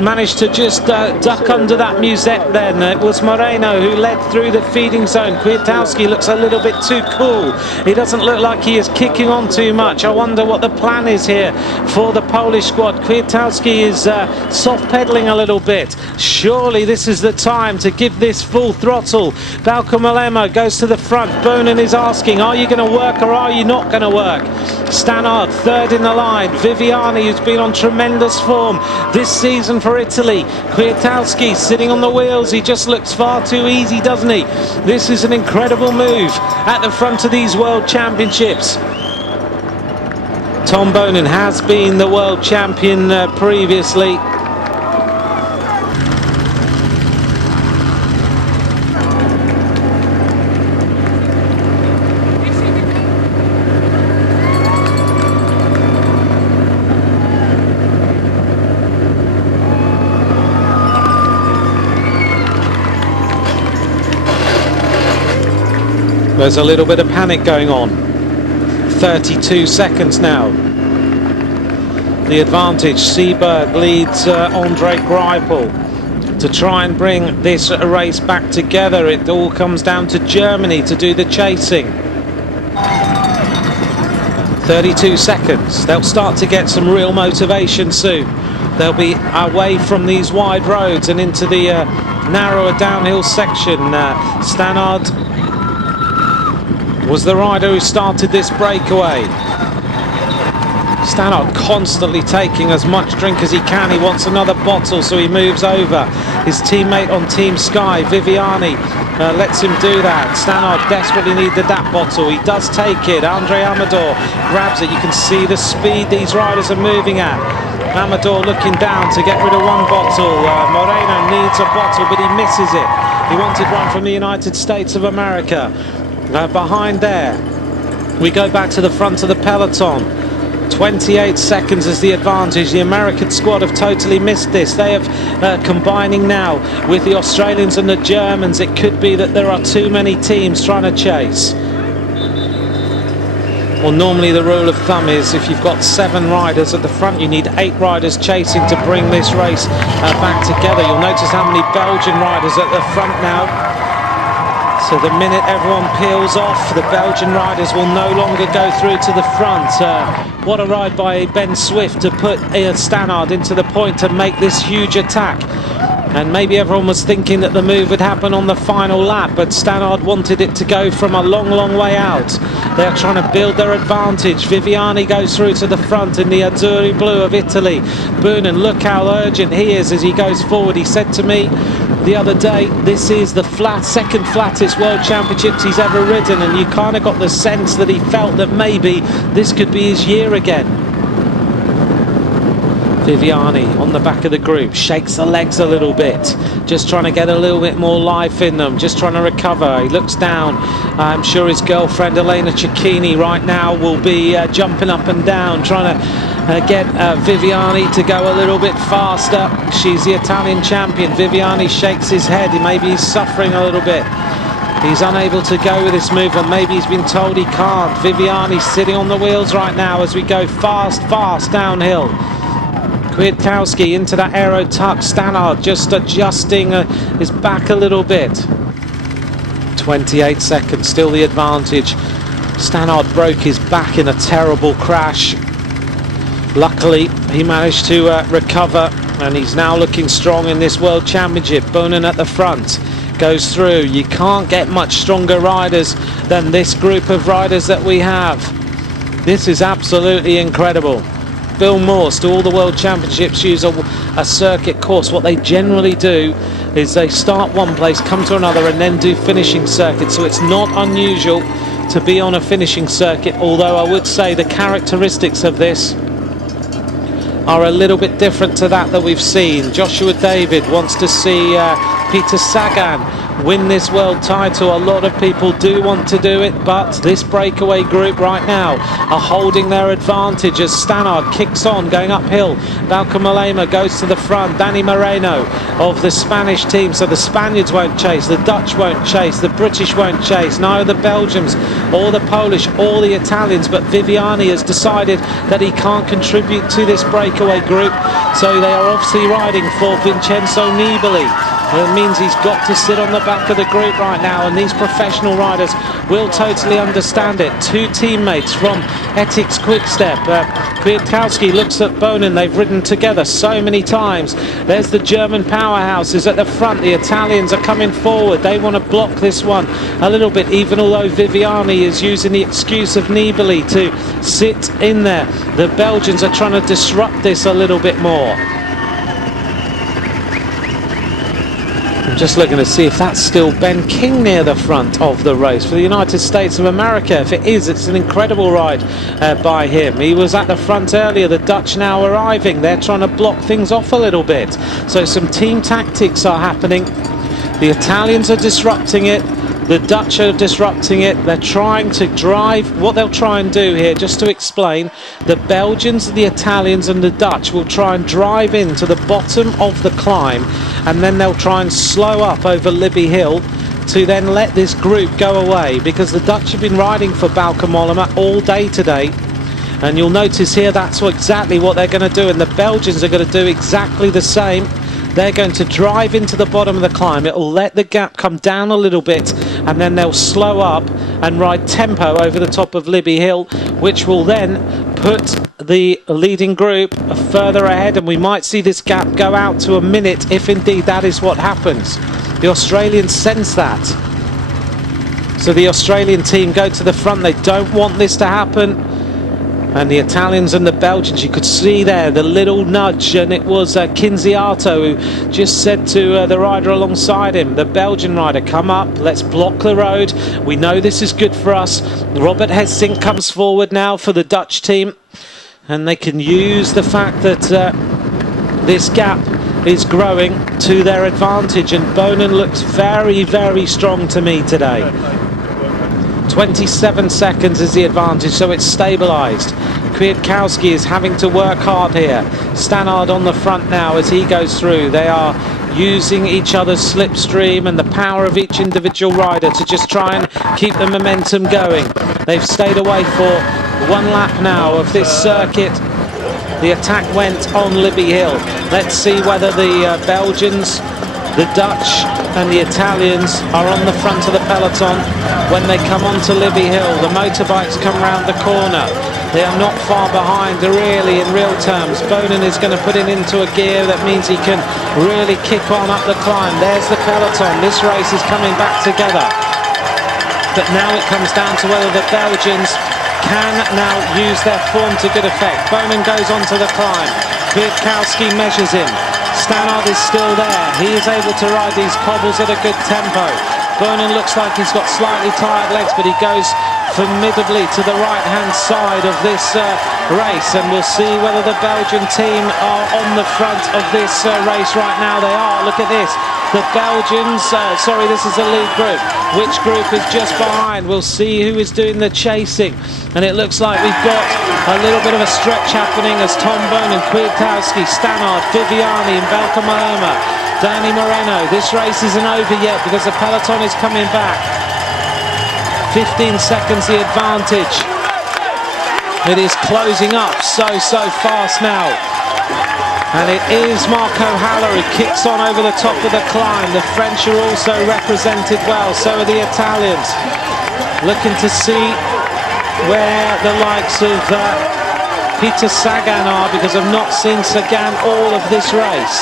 managed to just duck under that musette then. It was Moreno who led through the feeding zone. Kwiatkowski looks a little bit too cool. He doesn't look like he is kicking on too much. I wonder what the plan is here for the Polish squad. Kwiatkowski is soft pedaling a little bit. Surely this is the time to give this full throttle. Bauke Mollema goes to the front. Boonen is asking, are you going to work or are you not going to work? Stannard third in the line. Viviani, who's been on tremendous form this season for Italy. Kwiatkowski sitting on the wheels. He just looks far too easy, doesn't he? This is an incredible move at the front of these World Championships. Tom Boonen has been the world champion previously. There's a little bit of panic going on. 32 seconds now. The advantage. Seberg leads Andre Greipel to try and bring this race back together. It all comes down to Germany to do the chasing. 32 seconds. They'll start to get some real motivation soon. They'll be away from these wide roads and into the narrower downhill section. Stannard was the rider who started this breakaway. Stannard constantly taking as much drink as he can. He wants another bottle, so he moves over. His teammate on Team Sky, Viviani, lets him do that. Stannard desperately needed that bottle. He does take it. Andre Amador grabs it. You can see the speed these riders are moving at. Amador looking down to get rid of one bottle. Moreno needs a bottle, but he misses it. He wanted one from the United States of America. Behind there, we go back to the front of the peloton. 28 seconds is the advantage. The American squad have totally missed this. They have combining now with the Australians and the Germans. It could be that there are too many teams trying to chase. Well, normally the rule of thumb is if you've got 7 riders at the front, you need 8 riders chasing to bring this race back together. You'll notice how many Belgian riders at the front now. So the minute everyone peels off, the Belgian riders will no longer go through to the front. What a ride by Ben Swift to put Stannard into the point to make this huge attack. And maybe everyone was thinking that the move would happen on the final lap, but Stannard wanted it to go from a long, long way out. They're trying to build their advantage. Viviani goes through to the front in the Azzurri Blu of Italy. Boonen, look how urgent he is as he goes forward. He said to me the other day, this is the second flattest World Championships he's ever ridden, and you kind of got the sense that he felt that maybe this could be his year again. Viviani on the back of the group, shakes the legs a little bit, just trying to get a little bit more life in them, just trying to recover. He looks down. I'm sure his girlfriend Elena Cecchini right now will be jumping up and down, trying to get Viviani to go a little bit faster. She's the Italian champion. Viviani shakes his head. Maybe he's suffering a little bit. He's unable to go with this move, or maybe he's been told he can't. Viviani's sitting on the wheels right now as we go fast, fast downhill. Kwiatkowski into that aero tuck. Stannard just adjusting his back a little bit. 28 seconds, still the advantage. Stannard broke his back in a terrible crash. Luckily, he managed to recover, and he's now looking strong in this World Championship. Boonen at the front goes through. You can't get much stronger riders than this group of riders that we have. This is absolutely incredible. Bill Morse, do all the World Championships use a circuit course? What they generally do is they start one place, come to another, and then do finishing circuits. So it's not unusual to be on a finishing circuit, although I would say the characteristics of this are a little bit different to that we've seen. Joshua David wants to see Peter Sagan win this world title. A lot of people do want to do it, but this breakaway group right now are holding their advantage as Stannard kicks on, going uphill. Bauke Mollema goes to the front. Dani Moreno of the Spanish team. So the Spaniards won't chase, the Dutch won't chase, the British won't chase, neither the Belgians or the Polish or the Italians. But Viviani has decided that he can't contribute to this breakaway group, so they are obviously riding for Vincenzo Nibali. It means he's got to sit on the back of the group right now, and these professional riders will totally understand it. Two teammates from Etixx Quick-Step. Kwiatkowski looks at Boonen. They've ridden together so many times. There's the German powerhouses at the front. The Italians are coming forward. They want to block this one a little bit, even although Viviani is using the excuse of Nibali to sit in there. The Belgians are trying to disrupt this a little bit more. I'm just looking to see if that's still Ben King near the front of the race for the United States of America. If it is, it's an incredible ride by him. He was at the front earlier. The Dutch now arriving. They're trying to block things off a little bit. So some team tactics are happening. The Italians are disrupting it. The Dutch are disrupting it. They're trying to drive. What they'll try and do here, just to explain, the Belgians, the Italians and the Dutch will try and drive into the bottom of the climb, and then they'll try and slow up over Libby Hill to then let this group go away, because the Dutch have been riding for Bauke Mollema all day today. And you'll notice here that's exactly what they're going to do, and the Belgians are going to do exactly the same. They're going to drive into the bottom of the climb. It'll let the gap come down a little bit, and then they'll slow up and ride tempo over the top of Libby Hill, which will then put the leading group further ahead, and we might see this gap go out to a minute if indeed that is what happens. The Australians sense that. So the Australian team go to the front. They don't want this to happen. And the Italians and the Belgians, you could see there the little nudge, and it was Kinziato who just said to the rider alongside him, the Belgian rider, come up, let's block the road. We know this is good for us. Robert Hessink comes forward now for the Dutch team, and they can use the fact that this gap is growing to their advantage, and Boonen looks very, very strong to me today. 27 seconds is the advantage, so it's stabilised. Kwiatkowski is having to work hard here. Stannard on the front now as he goes through. They are using each other's slipstream and the power of each individual rider to just try and keep the momentum going. They've stayed away for one lap now of this circuit. The attack went on Libby Hill. Let's see whether the Belgians, the Dutch and the Italians are on the front of the peloton when they come onto Libby Hill. The motorbikes come round the corner. They are not far behind, really, in real terms. Boonen is going to put it into a gear that means he can really kick on up the climb. There's the peloton. This race is coming back together. But now it comes down to whether the Belgians can now use their form to good effect. Boonen goes onto the climb. Kwiatkowski measures him. Stannard is still there. He is able to ride these cobbles at a good tempo. Boonen looks like he's got slightly tired legs, but he goes formidably to the right-hand side of this race, and we'll see whether the Belgian team are on the front of this race right now. They are. Look at this. The Belgians, sorry, this is the lead group. Which group is just behind? We'll see who is doing the chasing. And it looks like we've got a little bit of a stretch happening as Tom Boonen, Kwiatkowski, Stannard, Viviani and Bauke Mollema, Dani Moreno. This race isn't over yet because the peloton is coming back. 15 seconds the advantage. It is closing up so fast now. And it is Marco Haller who kicks on over the top of the climb. The French are also represented well, so are the Italians. Looking to see where the likes of Peter Sagan are, because I've not seen Sagan all of this race.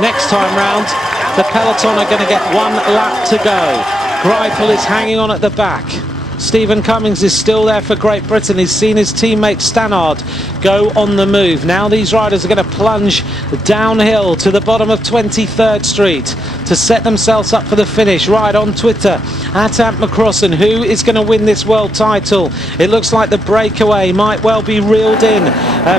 Next time round, the peloton are going to get one lap to go. Greipel is hanging on at the back. Stephen Cummings is still there for Great Britain. He's seen his teammate Stannard go on the move. Now these riders are going to plunge downhill to the bottom of 23rd Street to set themselves up for the finish. Right on Twitter, at Ant McCrossan, who is going to win this world title? It looks like the breakaway might well be reeled in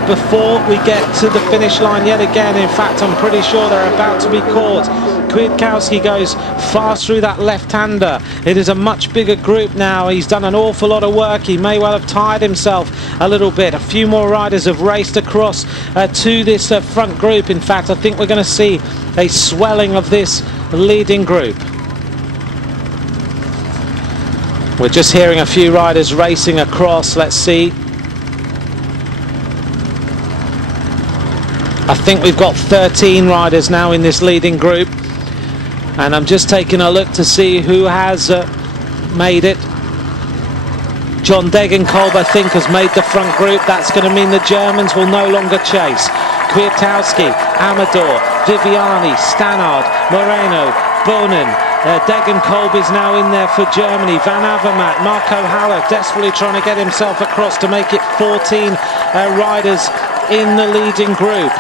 before we get to the finish line yet again. In fact, I'm pretty sure they're about to be caught. Kwiatkowski goes fast through that left-hander. It is a much bigger group now. He's done an awful lot of work. He may well have tired himself a little bit. A few more riders have raced across to this front group. In fact, I think we're going to see a swelling of this leading group. We're just hearing a few riders racing across. Let's see. I think we've got 13 riders now in this leading group. And I'm just taking a look to see who has made it. John Degenkolb, I think, has made the front group. That's going to mean the Germans will no longer chase. Kwiatkowski, Amador, Viviani, Stannard, Moreno, Bonin. Degenkolb is now in there for Germany. Van Avermaet, Marco Haller desperately trying to get himself across to make it 14 riders in the leading group.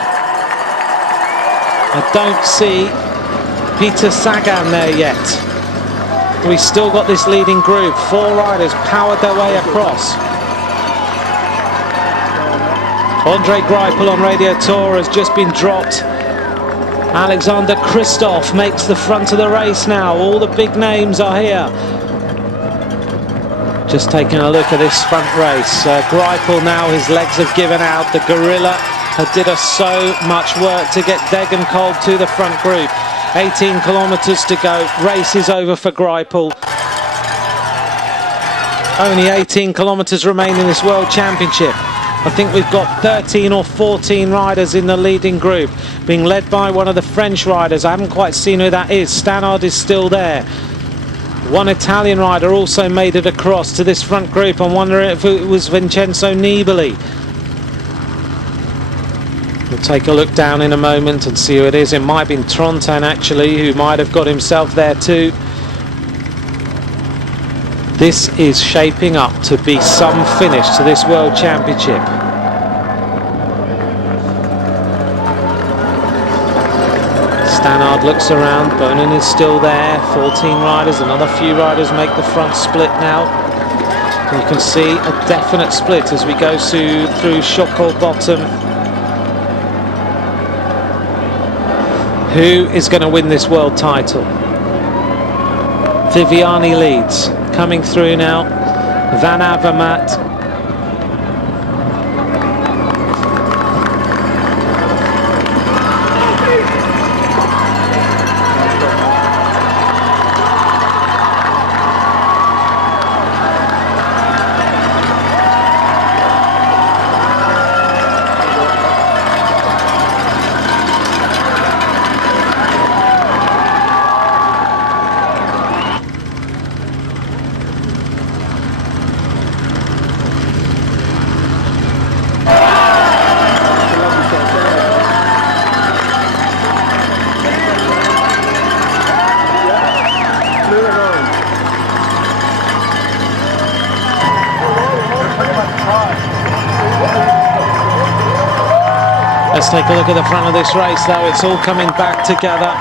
I don't see Peter Sagan there yet. We've still got this leading group. 4 riders powered their way across. Andrei Greipel on Radio Tour has just been dropped. Alexander Kristoff makes the front of the race now. All the big names are here. Just taking a look at this front race. Greipel now, his legs have given out. The gorilla did us so much work to get Degenkolb to the front group. 18 kilometers to go. Race is over for Greipel. Only 18 kilometers remain in this World Championship. I think we've got 13 or 14 riders in the leading group, being led by one of the French riders. I haven't quite seen who that is. Stannard is still there. One Italian rider also made it across to this front group. I'm wondering if it was Vincenzo Nibali. We'll take a look down in a moment and see who it is. It might have been Trontin, actually, who might have got himself there too. This is shaping up to be some finish to this World Championship. Stannard looks around. Bonin is still there. 14 riders. Another few riders make the front split now. And you can see a definite split as we go through Schokol Bottom. Who is going to win this world title? Viviani leads. Coming through now, Van Avermaet. Let's take a look at the front of this race, though. It's all coming back together.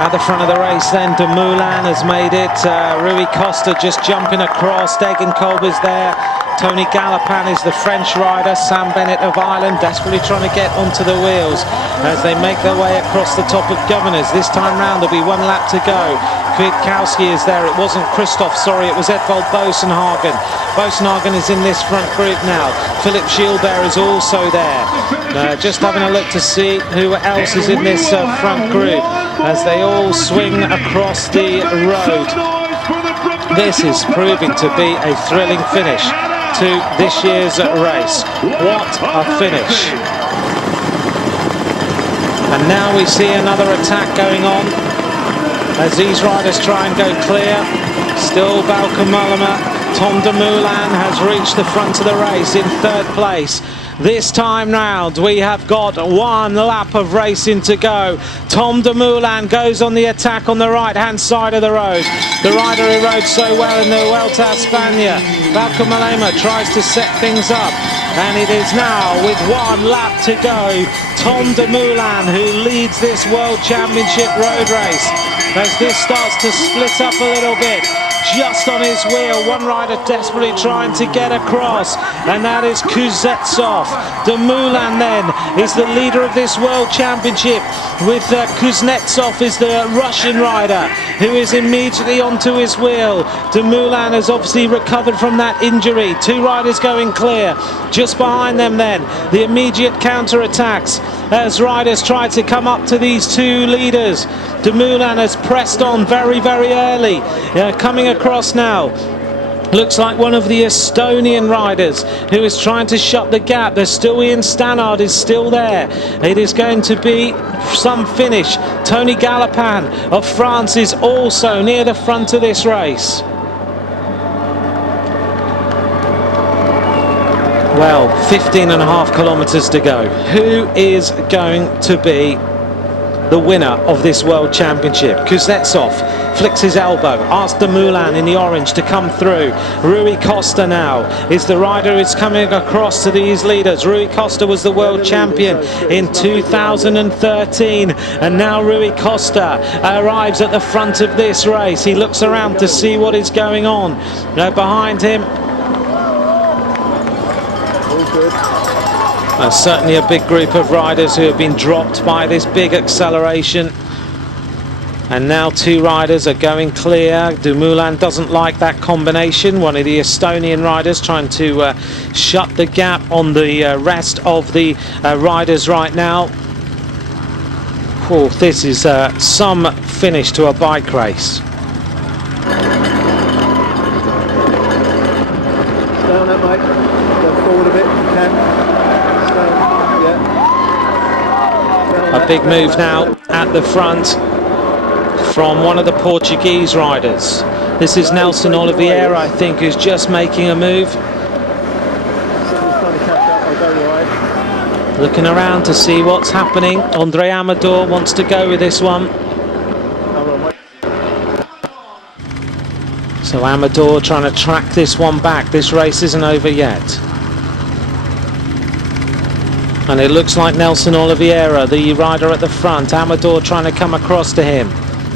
At the front of the race then, Dumoulin has made it. Rui Costa just jumping across. Degenkolb is there. Tony Galopin is the French rider. Sam Bennett of Ireland desperately trying to get onto the wheels as they make their way across the top of Governors. This time round there'll be 1 lap to go. Kwiatkowski is there. It wasn't Kristoff, sorry, it was Edvald Bosenhagen. Bosenhagen is in this front group now. Philippe Gilbert is also there. Just having a look to see who else is in this front group as they all swing across the road. This is proving to be a thrilling finish to this year's race. What a finish. And now we see another attack going on as these riders try and go clear. Still Bauke Mollema. Tom Dumoulin has reached the front of the race in 3rd place. This time round, we have got one lap of racing to go. Tom Dumoulin goes on the attack on the right-hand side of the road. The rider who rode so well in the Vuelta a España, Bauke Mollema, tries to set things up. And it is now, with one lap to go, Tom Dumoulin who leads this World Championship road race. As this starts to split up a little bit. Just on his wheel, one rider desperately trying to get across, and that is Kuznetsov. Dumoulin then is the leader of this World Championship, with Kuznetsov is the Russian rider who is immediately onto his wheel. Dumoulin has obviously recovered from that injury. Two riders going clear. Just behind them then, the immediate counter-attacks as riders try to come up to these two leaders. Dumoulin has pressed on very, very early, coming across now. Looks like one of the Estonian riders who is trying to shut the gap. There's still Ian Stannard is still there. It is going to be some finish. Tony Galopin of France is also near the front of this race. Well, 15.5 kilometers to go. Who is going to be the winner of this World Championship? Kuznetsov flicks his elbow, asks Dumoulin in the orange to come through. Rui Costa now is the rider who's coming across to these leaders. Rui Costa was the world champion in 2013, and now Rui Costa arrives at the front of this race. He looks around to see what is going on. Behind him, certainly a big group of riders who have been dropped by this big acceleration. And now two riders are going clear. Dumoulin doesn't like that combination. One of the Estonian riders trying to shut the gap on the rest of the riders right now. Oh, this is some finish to a bike race. Down that, mate. Go forward a bit, you can. A big move now at the front from one of the Portuguese riders. This is Nelson Oliveira, I think, who's just making a move. Looking around to see what's happening. Andre Amador wants to go with this one. So Amador trying to track this one back. This race isn't over yet. And it looks like Nelson Oliveira, the rider at the front. Amador trying to come across to him.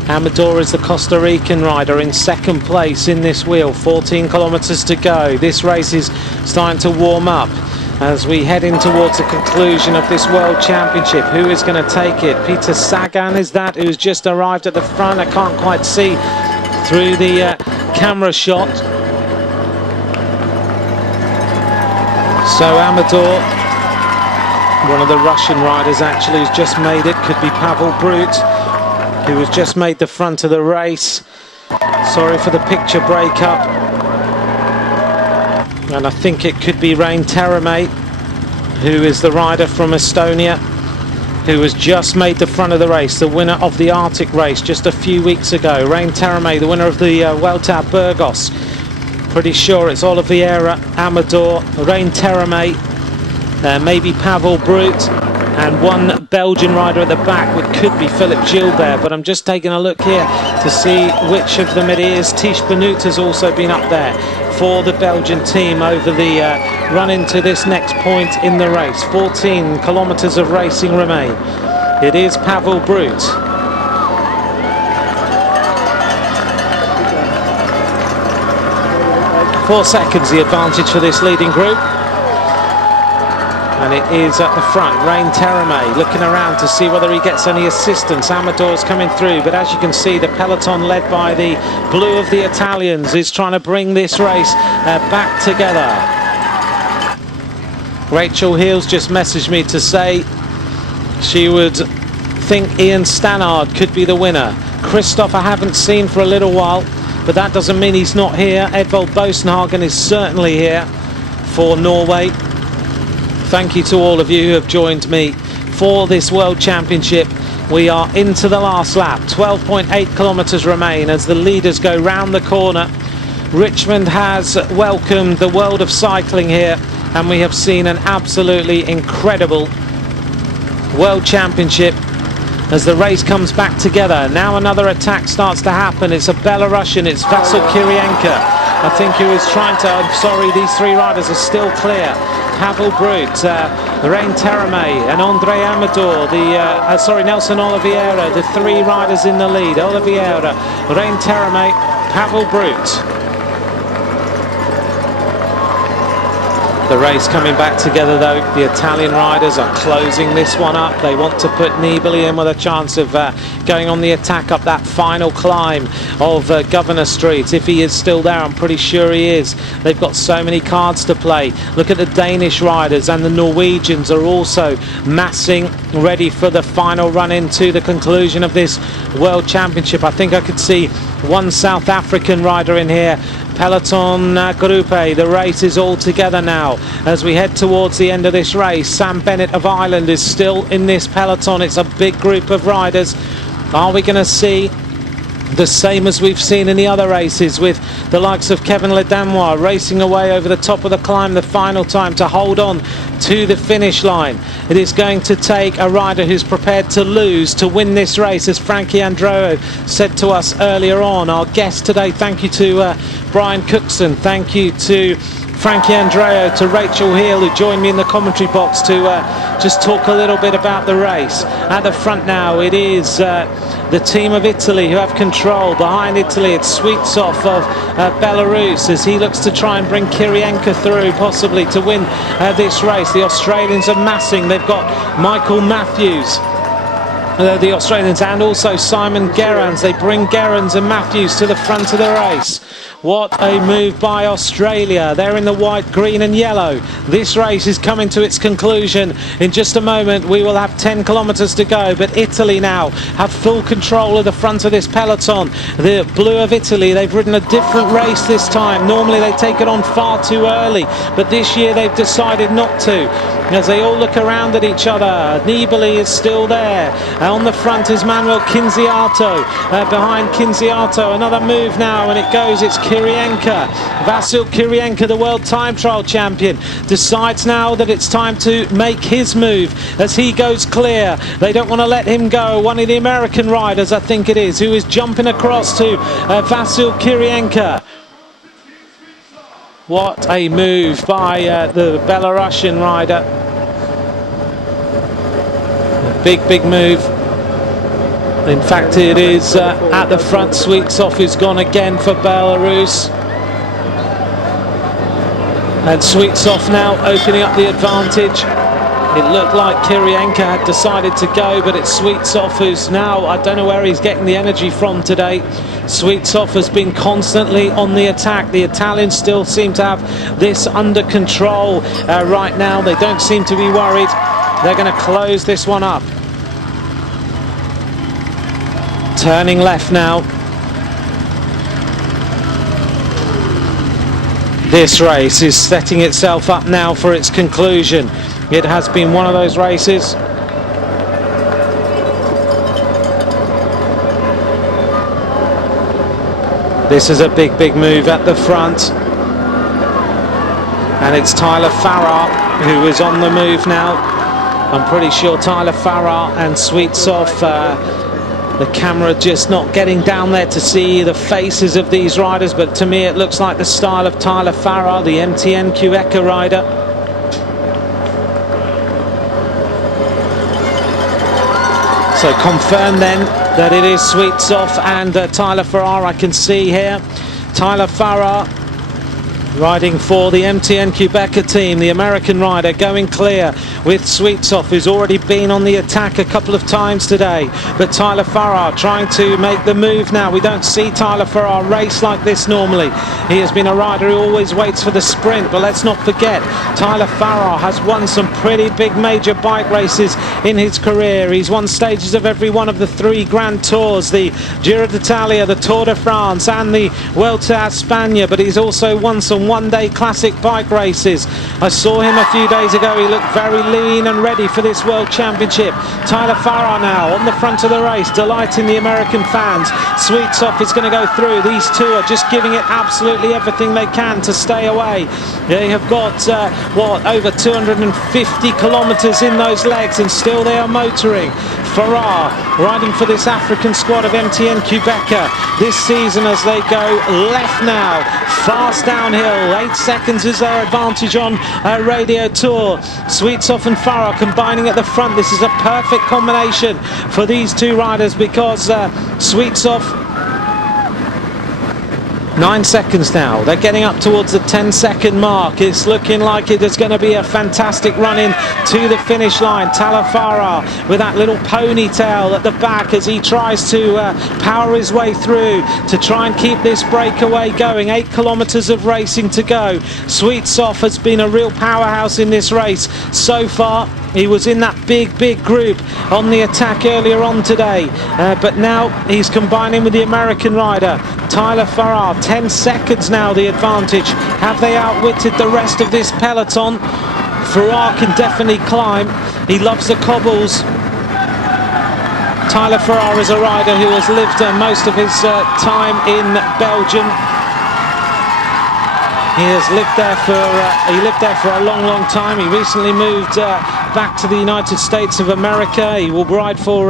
Amador is the Costa Rican rider in second place in this wheel. 14 kilometers to go. This race is starting to warm up as we head in towards the conclusion of this World Championship. Who is going to take it? Peter Sagan is that, who's just arrived at the front. I can't quite see through the camera shot. So Amador, one of the Russian riders actually who's just made it, could be Pavel Brut, who has just made the front of the race. Sorry for the picture breakup. And I think it could be Rein Taaramäe, who is the rider from Estonia, who has just made the front of the race, the winner of the Arctic race just a few weeks ago. Rein Taaramäe, the winner of the Vuelta a Burgos. Pretty sure it's Oliveira, Amador, Rein Taaramäe, maybe Pavel Brut, and one Belgian rider at the back, which could be Philippe Gilbert, but I'm just taking a look here to see which of them it is. Tiesj Benoot has also been up there for the Belgian team over the run into this next point in the race. 14 kilometers of racing remain. It is Pavel Brut. Four seconds the advantage for this leading group. And it is at the front, Rein Taaramäe looking around to see whether he gets any assistance. Amador's coming through, but as you can see, the peloton led by the blue of the Italians is trying to bring this race back together. Rachel Heels just messaged me to say she would think Ian Stannard could be the winner. Christoph I haven't seen for a little while, but that doesn't mean he's not here. Edvald Boasson is certainly here for Norway. Thank you to all of you who have joined me for this World Championship. We are into the last lap. 12.8 kilometers remain as the leaders go round the corner. Richmond has welcomed the world of cycling here and we have seen an absolutely incredible World Championship as the race comes back together. Now another attack starts to happen. It's a Belarusian, it's Vasyl Kirienka, I think, who is trying to, I'm sorry, these three riders are still clear. Pavel Brut, Rein Terame and Andre Amador, Nelson Oliveira, the three riders in the lead. Oliveira, Rein Terame, Pavel Brut. The race coming back together though. The Italian riders are closing this one up. They want to put Nibali in with a chance of going on the attack up that final climb of Governor Street. If he is still there, I'm pretty sure he is. They've got so many cards to play. Look at the Danish riders, and the Norwegians are also massing ready for the final run into the conclusion of this World Championship. I think I could see one South African rider in here. Peloton Gruppe. The race is all together now as we head towards the end of this race. Sam Bennett of Ireland is still in this peloton. It's a big group of riders. Are we going to see the same as we've seen in the other races, with the likes of Kevin Ledamois racing away over the top of the climb the final time to hold on to the finish line? It is going to take a rider who's prepared to lose to win this race, as Frankie Andreou said to us earlier on. Our guest today, thank you to Brian Cookson, thank you to Frankie Andreou, to Rachel Heel, who joined me in the commentary box to just talk a little bit about the race. At the front now, it is the team of Italy who have control. Behind Italy, it's Sweetsov of Belarus, as he looks to try and bring Kirienka through, possibly to win this race. The Australians are massing. They've got Michael Matthews, the Australians, and also Simon Gerrans. They bring Gerrans and Matthews to the front of the race. What a move by Australia. They're in the white, green and yellow. This race is coming to its conclusion. In just a moment we will have 10 kilometres to go, but Italy now have full control of the front of this peloton. The blue of Italy, they've ridden a different race this time. Normally they take it on far too early, but this year they've decided not to, as they all look around at each other. Nibali is still there. On the front is Manuel Cinziato. Behind Cinziato, another move now, and it goes. It's Kirienka. Vasyl Kirienka, the world time trial champion, decides now that it's time to make his move as he goes clear. They don't want to let him go. One of the American riders, I think it is, who is jumping across to Vasyl Kirienka. What a move by the Belarusian rider. Big move. In fact, it is at the front. Sweetsov who's gone again for Belarus. And Sweetsov now opening up the advantage. It looked like Kirienka had decided to go, but it's Sweetsov who's now, I don't know where he's getting the energy from today. Sweetsov has been constantly on the attack. The Italians still seem to have this under control right now. They don't seem to be worried. They're going to close this one up. Turning left now. This race is setting itself up now for its conclusion. It has been one of those races. This is a big move at the front. And it's Tyler Farrar who is on the move now. I'm pretty sure Tyler Farrar and Sweetsov, the camera just not getting down there to see the faces of these riders, but to me it looks like the style of Tyler Farrar, the MTN Quebec rider. So confirmed then that it is Sweetsov and Tyler Farrar. I can see here Tyler Farrar riding for the MTN Quebec team, the American rider, going clear with Sweetsov, who's already been on the attack a couple of times today. But Tyler Farrar trying to make the move now. We don't see Tyler Farrar race like this normally. He has been a rider who always waits for the sprint, but let's not forget, Tyler Farrar has won some pretty big major bike races in his career. He's won stages of every one of the 3 Grand Tours, the Giro d'Italia, the Tour de France and the Vuelta a España, but he's also won some on one-day classic bike races. I saw him a few days ago. He looked very lean and ready for this World Championship. Tyler Farrar now on the front of the race, delighting the American fans. Sweetsoft is going to go through. These two are just giving it absolutely everything they can to stay away. They have got, over 250 kilometres in those legs, and still they are motoring. Farrar riding for this African squad of MTN Quebecer this season as they go left now. Fast downhill. 8 seconds is their advantage on Radio Tour. Sweetsoft and Farrar combining at the front. This is a perfect combination for these two riders because Sweetsoft, 9 seconds now. They're getting up towards the 10-second mark. It's looking like it is going to be a fantastic run in to the finish line. Tyler Farrar with that little ponytail at the back as he tries to power his way through to try and keep this breakaway going. 8 kilometres of racing to go. Sweetsoft has been a real powerhouse in this race so far. He was in that big group on the attack earlier on today, but now he's combining with the American rider Tyler Farrar. 10 seconds now the advantage. Have they outwitted the rest of this peloton? Farrar can definitely climb. He loves the cobbles. Tyler Farrar is a rider who has lived most of his time in Belgium. He has lived there for a long time. He recently moved back to the United States of America. He will ride for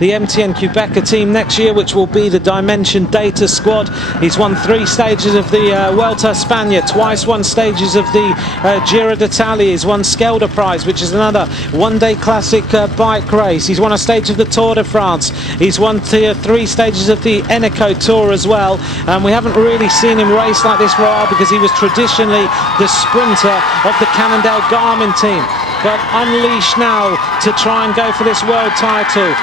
the MTN Quebecer team next year, which will be the Dimension Data squad. He's won 3 stages of the Vuelta a España, twice won stages of the Giro d'Italia. He's won Skelder Prize, which is another one-day classic bike race. He's won a stage of the Tour de France. He's won 3 stages of the Eneco Tour as well. And we haven't really seen him race like this for a while because he was traditionally the sprinter of the Cannondale Garmin team. But unleashed now to try and go for this world title.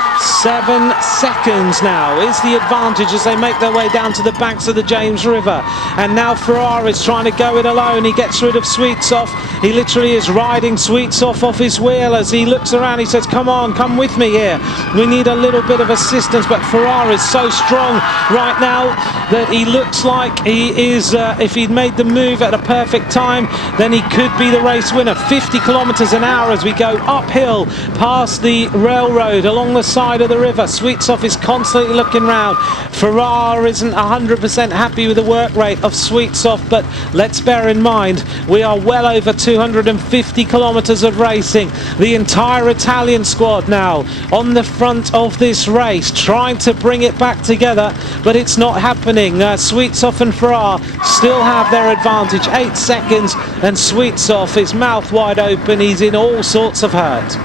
7 seconds now is the advantage as they make their way down to the banks of the James River. And now Farrar is trying to go it alone. He gets rid of Sweetsoft. He literally is riding Sweetsoft off his wheel as he looks around. He says, come on, come with me here. We need a little bit of assistance. But Farrar is so strong right now that he looks like he is, if he'd made the move at a perfect time, then he could be the race winner. 50 kilometres an hour as we go uphill past the railroad along the side of the river. Sweetsoft is constantly looking round. Farrar isn't 100% happy with the work rate of Sweetsoft, but let's bear in mind we are well over 250 kilometres of racing. The entire Italian squad now on the front of this race trying to bring it back together, but it's not happening. Sweetsoft and Farrar still have their advantage. 8 seconds and Sweetsoft is mouth wide open. He's in all sorts of hurt.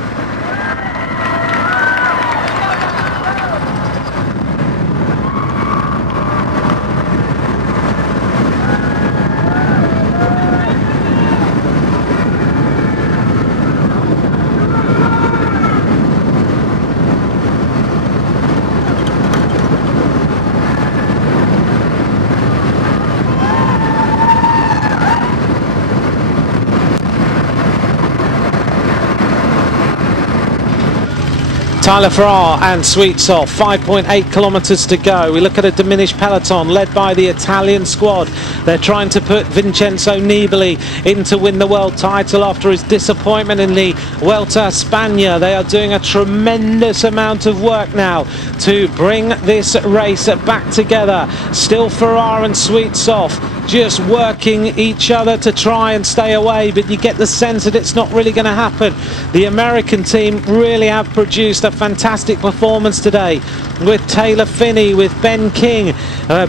Tyler Farrar and Sweetsoft, 5.8 kilometres to go. We look at a diminished peloton led by the Italian squad. They're trying to put Vincenzo Nibali in to win the world title after his disappointment in the Vuelta a España. They are doing a tremendous amount of work now to bring this race back together. Still Farrar and Sweetsoft just working each other to try and stay away, but you get the sense that it's not really going to happen. The American team really have produced a fantastic performance today with Taylor Phinney, with Ben King.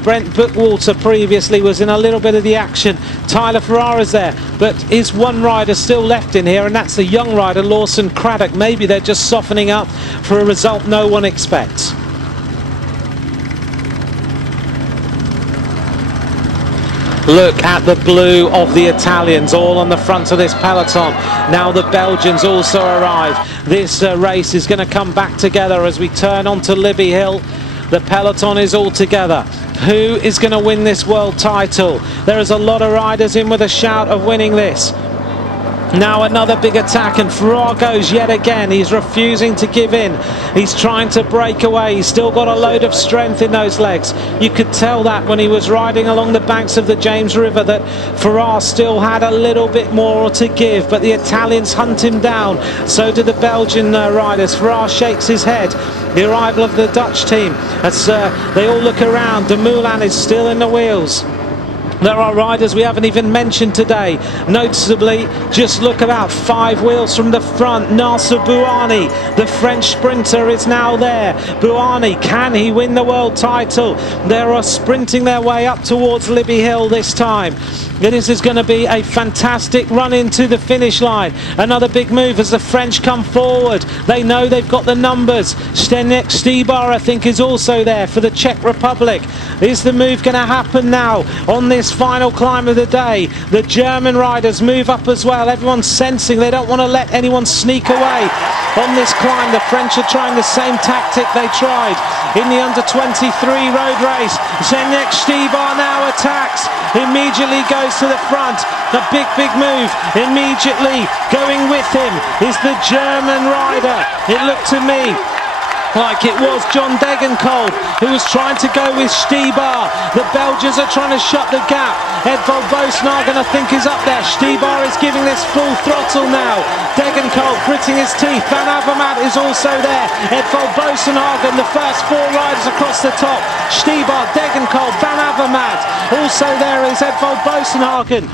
Brent Bookwalter previously was in a little bit of the action. Tyler Farrar is there, but is one rider still left in here, and that's the young rider Lawson Craddock. Maybe they're just softening up for a result no one expects. Look at the blue of the Italians all on the front of this peloton. Now the Belgians also arrive. This race is going to come back together as we turn onto Libby Hill. The peloton is all together. Who is going to win this world title? There is a lot of riders in with a shout of winning this. Now another big attack, and Farrar goes yet again. He's refusing to give in. He's trying to break away. He's still got a load of strength in those legs. You could tell that when he was riding along the banks of the James River, that Farrar still had a little bit more to give, but the Italians hunt him down. So do the Belgian riders. Farrar shakes his head. The arrival of the Dutch team, as they all look around. Dumoulin is still in the wheels. There are riders we haven't even mentioned today. Noticeably, just look about 5 wheels from the front. Nacer Bouhanni, the French sprinter, is now there. Bouhanni, can he win the world title? They are sprinting their way up towards Libby Hill this time. This is going to be a fantastic run into the finish line. Another big move as the French come forward. They know they've got the numbers. Zdeněk Štýbar, I think, is also there for the Czech Republic. Is the move going to happen now on this final climb of the day? The German riders move up as well. Everyone's sensing they don't want to let anyone sneak away on this climb. The French are trying the same tactic they tried in the under-23 road race. Zdeněk Štýbar now attacks. Immediately goes to the front. A big move. Immediately going with him is the German rider. It looked to me like it was John Degenkolb who was trying to go with Štýbar. The Belgians are trying to shut the gap. Edvald Boasson-Hagen, I think, is up there. Štýbar is giving this full throttle now. Degenkolb gritting his teeth. Van Avermaet is also there. Edvald Boasson-Hagen, the first 4 riders across the top. Štýbar, Degenkolb, Van Avermaet. Also there is Edvald Boasson-Hagen.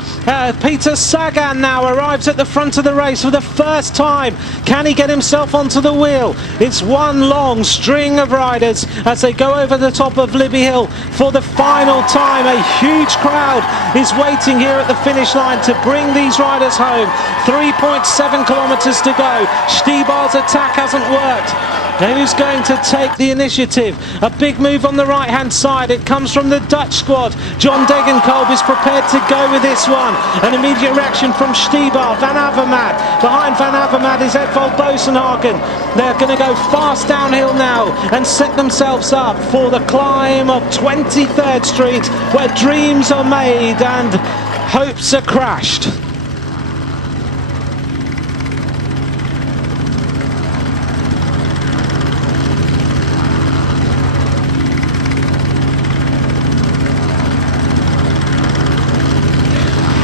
Peter Sagan now arrives at the front of the race for the first time. Can he get himself onto the wheel? It's one long string of riders as they go over the top of Libby Hill for the final time. A huge crowd is waiting here at the finish line to bring these riders home. 3.7 kilometers to go. Štýbar's attack hasn't worked. Now who's going to take the initiative? A big move on the right hand side. It comes from the Dutch squad. John Degenkolb is prepared to go with this one. An immediate reaction from Štýbar. Van Avermaet. Behind Van Avermaet is Edvald Boasson-Hagen. They're going to go fast downhill now and set themselves up for the climb of 23rd Street, where dreams are made and hopes are crashed.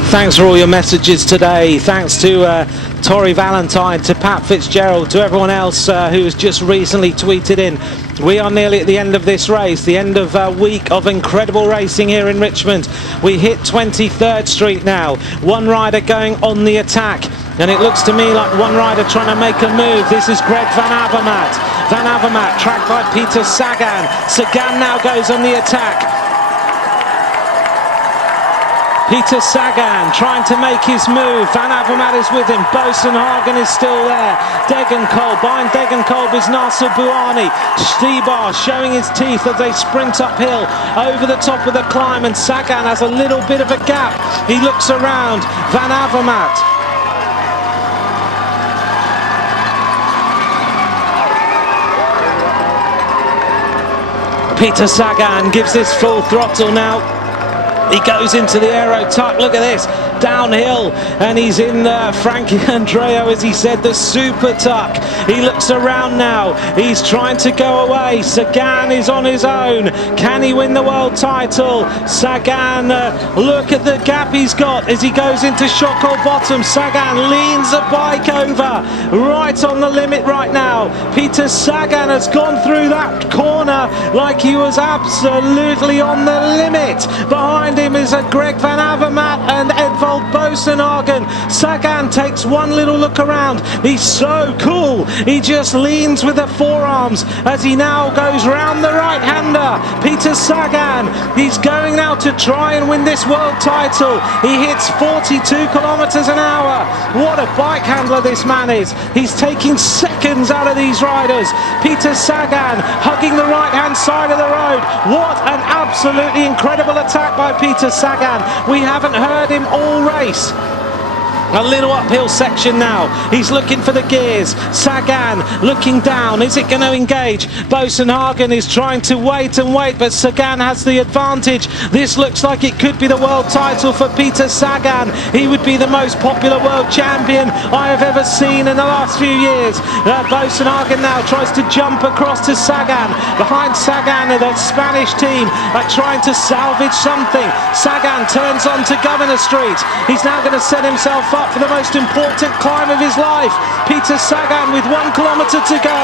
Thanks for all your messages today. Thanks to Tori Valentine, to Pat Fitzgerald, to everyone else who has just recently tweeted in. We are nearly at the end of this race, the end of a week of incredible racing here in Richmond. We hit 23rd Street now. One rider going on the attack. And it looks to me like one rider trying to make a move. This is Greg Van Avermaet. Van Avermaet tracked by Peter Sagan. Sagan now goes on the attack. Peter Sagan trying to make his move. Van Avermaet is with him. Boasson-Hagen is still there. Degenkolb. Behind Degenkolb is Nacer Bouhanni. Štýbar showing his teeth as they sprint uphill over the top of the climb, and Sagan has a little bit of a gap. He looks around. Van Avermaet. Peter Sagan gives this full throttle now. He goes into the aero tuck. Look at this, downhill, and he's in Frankie Andreu, as he said, the super tuck. He looks around now. He's trying to go away. Sagan is on his own. Can he win the world title? Sagan, look at the gap he's got as he goes into Chocolat Bottom. Sagan leans the bike over, right on the limit right now. Peter Sagan has gone through that corner like he was absolutely on the limit. Behind him is Greg Van Avermaet and Edvald Boasson-Hagen. Sagan takes one little look around. He's so cool. He just leans with the forearms as he now goes round the right-hander. Peter Sagan, he's going now to try and win this world title. He hits 42 kilometers an hour. What a bike handler this man is. He's taking seconds out of these riders. Peter Sagan hugging the right-hand side of the road. What an absolutely incredible attack by Peter Sagan. We haven't heard him all race. A little uphill section now. He's looking for the gears. Sagan looking down. Is it going to engage? Boasson-Hagen is trying to wait and wait, but Sagan has the advantage. This looks like it could be the world title for Peter Sagan. He would be the most popular world champion I have ever seen in the last few years. Boasson-Hagen now tries to jump across to Sagan. Behind Sagan, the Spanish team are trying to salvage something. Sagan turns on to Governor Street. He's now going to set himself up for the most important climb of his life. Peter Sagan with 1 kilometre to go.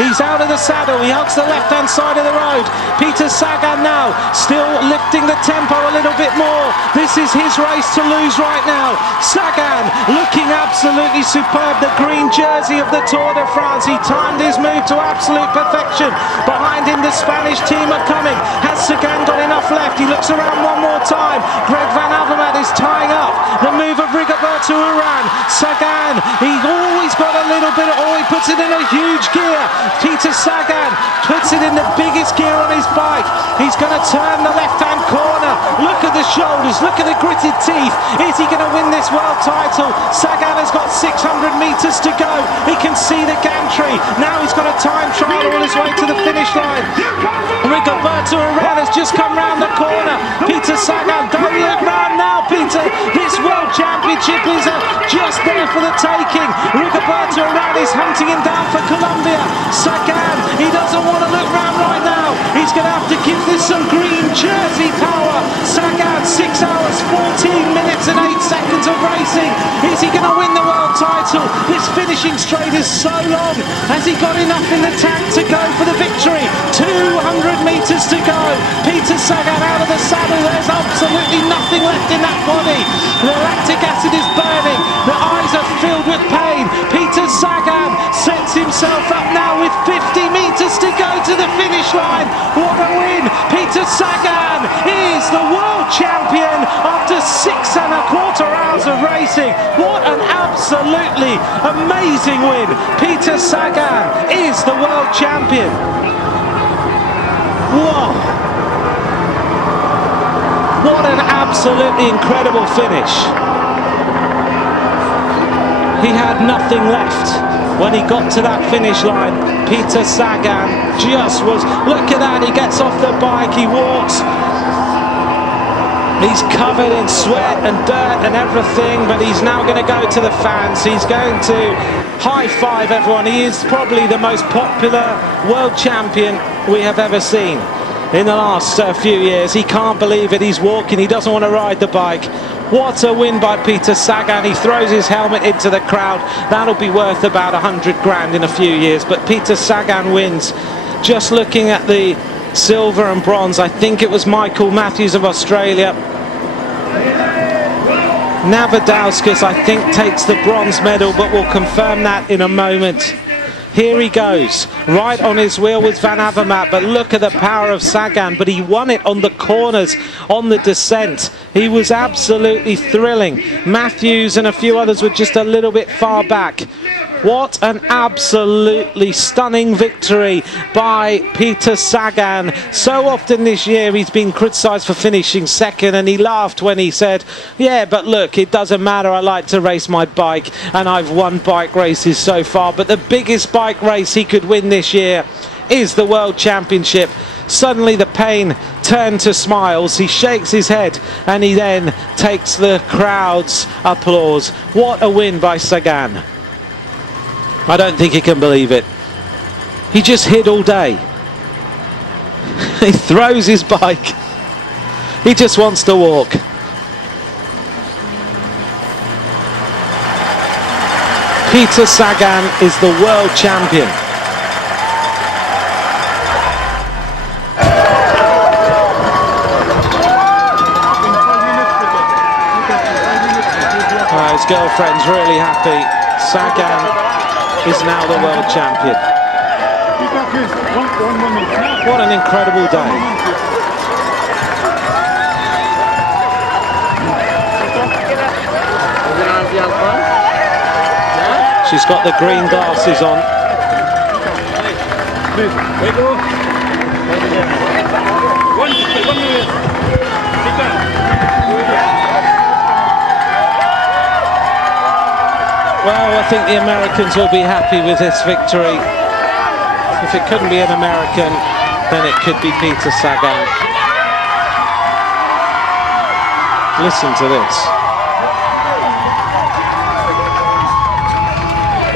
He's out of the saddle. He hugs the left-hand side of the road. Peter Sagan now still lifting the tempo a little bit more. This is his race to lose right now. Sagan looking absolutely superb. The green jersey of the Tour de France. He timed his move to absolute perfection. Behind him the Spanish team are coming. Has Sagan got enough left? He looks around one more time. Greg Van Avermaet is tying up the move of Rigoberto Urán. Sagan, he's always got a little bit, he puts it in a huge gear. Peter Sagan puts it in the biggest gear on his bike. He's going to turn the left-hand corner. Look at the shoulders, look at the gritted teeth. Is he going to win this world title? Sagan has got 600 metres to go. He can see the gantry. Now he's got a time trial all his way to the finish line. Rigoberto Urán has just come round the corner. Peter Sagan, don't look round now, Peter. This world championship is just there for the taking. Rigoberto Urán is hunting him down for Colombia. Sagan, he doesn't want to look round right now. He's going to have to give this some green jersey power. Sagan, 6 hours, 14 minutes and 8 seconds of racing. Is he going to win the world title? This finishing straight is so long. Has he got enough in the tank to go for the victory? 200 metres to go. Peter Sagan out of the saddle. There's absolutely nothing left in that body. The lactic acid is burning. The eyes are filled with pain. Peter Sagan sets himself up now with 50 metres to go to the finish line. What a win! Peter Sagan is the world champion after 6¼ hours of racing. What an absolutely amazing win! Peter Sagan is the world champion. Whoa! What an absolutely incredible finish. He had nothing left when he got to that finish line. Peter Sagan just was, look at that, he gets off the bike, he walks. He's covered in sweat and dirt and everything, but he's now going to go to the fans. He's going to high-five everyone. He is probably the most popular world champion we have ever seen in the last few years. He can't believe it. He's walking. He doesn't want to ride the bike. What a win by Peter Sagan. He throws his helmet into the crowd. That'll be worth about 100 grand in a few years. But Peter Sagan wins. Just looking at the silver and bronze, I think it was Michael Matthews of Australia. Navadauskas, I think, takes the bronze medal, but we'll confirm that in a moment. Here he goes, right on his wheel with Van Avermaet, but look at the power of Sagan. But he won it on the corners, on the descent. He was absolutely thrilling. Matthews and a few others were just a little bit far back. What an absolutely stunning victory by Peter Sagan. So often this year he's been criticised for finishing second, and he laughed when he said, yeah, but look, it doesn't matter, I like to race my bike and I've won bike races so far. But the biggest bike race he could win this year is the World Championship. Suddenly the pain turned to smiles. He shakes his head and he then takes the crowd's applause. What a win by Sagan. I don't think he can believe it. He just hid all day. He throws his bike. He just wants to walk. Peter Sagan is the world champion. His girlfriend's really happy. Sagan is now the world champion. What an incredible day. She's got the green glasses on. Well, I think the Americans will be happy with this victory. If it couldn't be an American, then it could be Peter Sagan. Listen to this.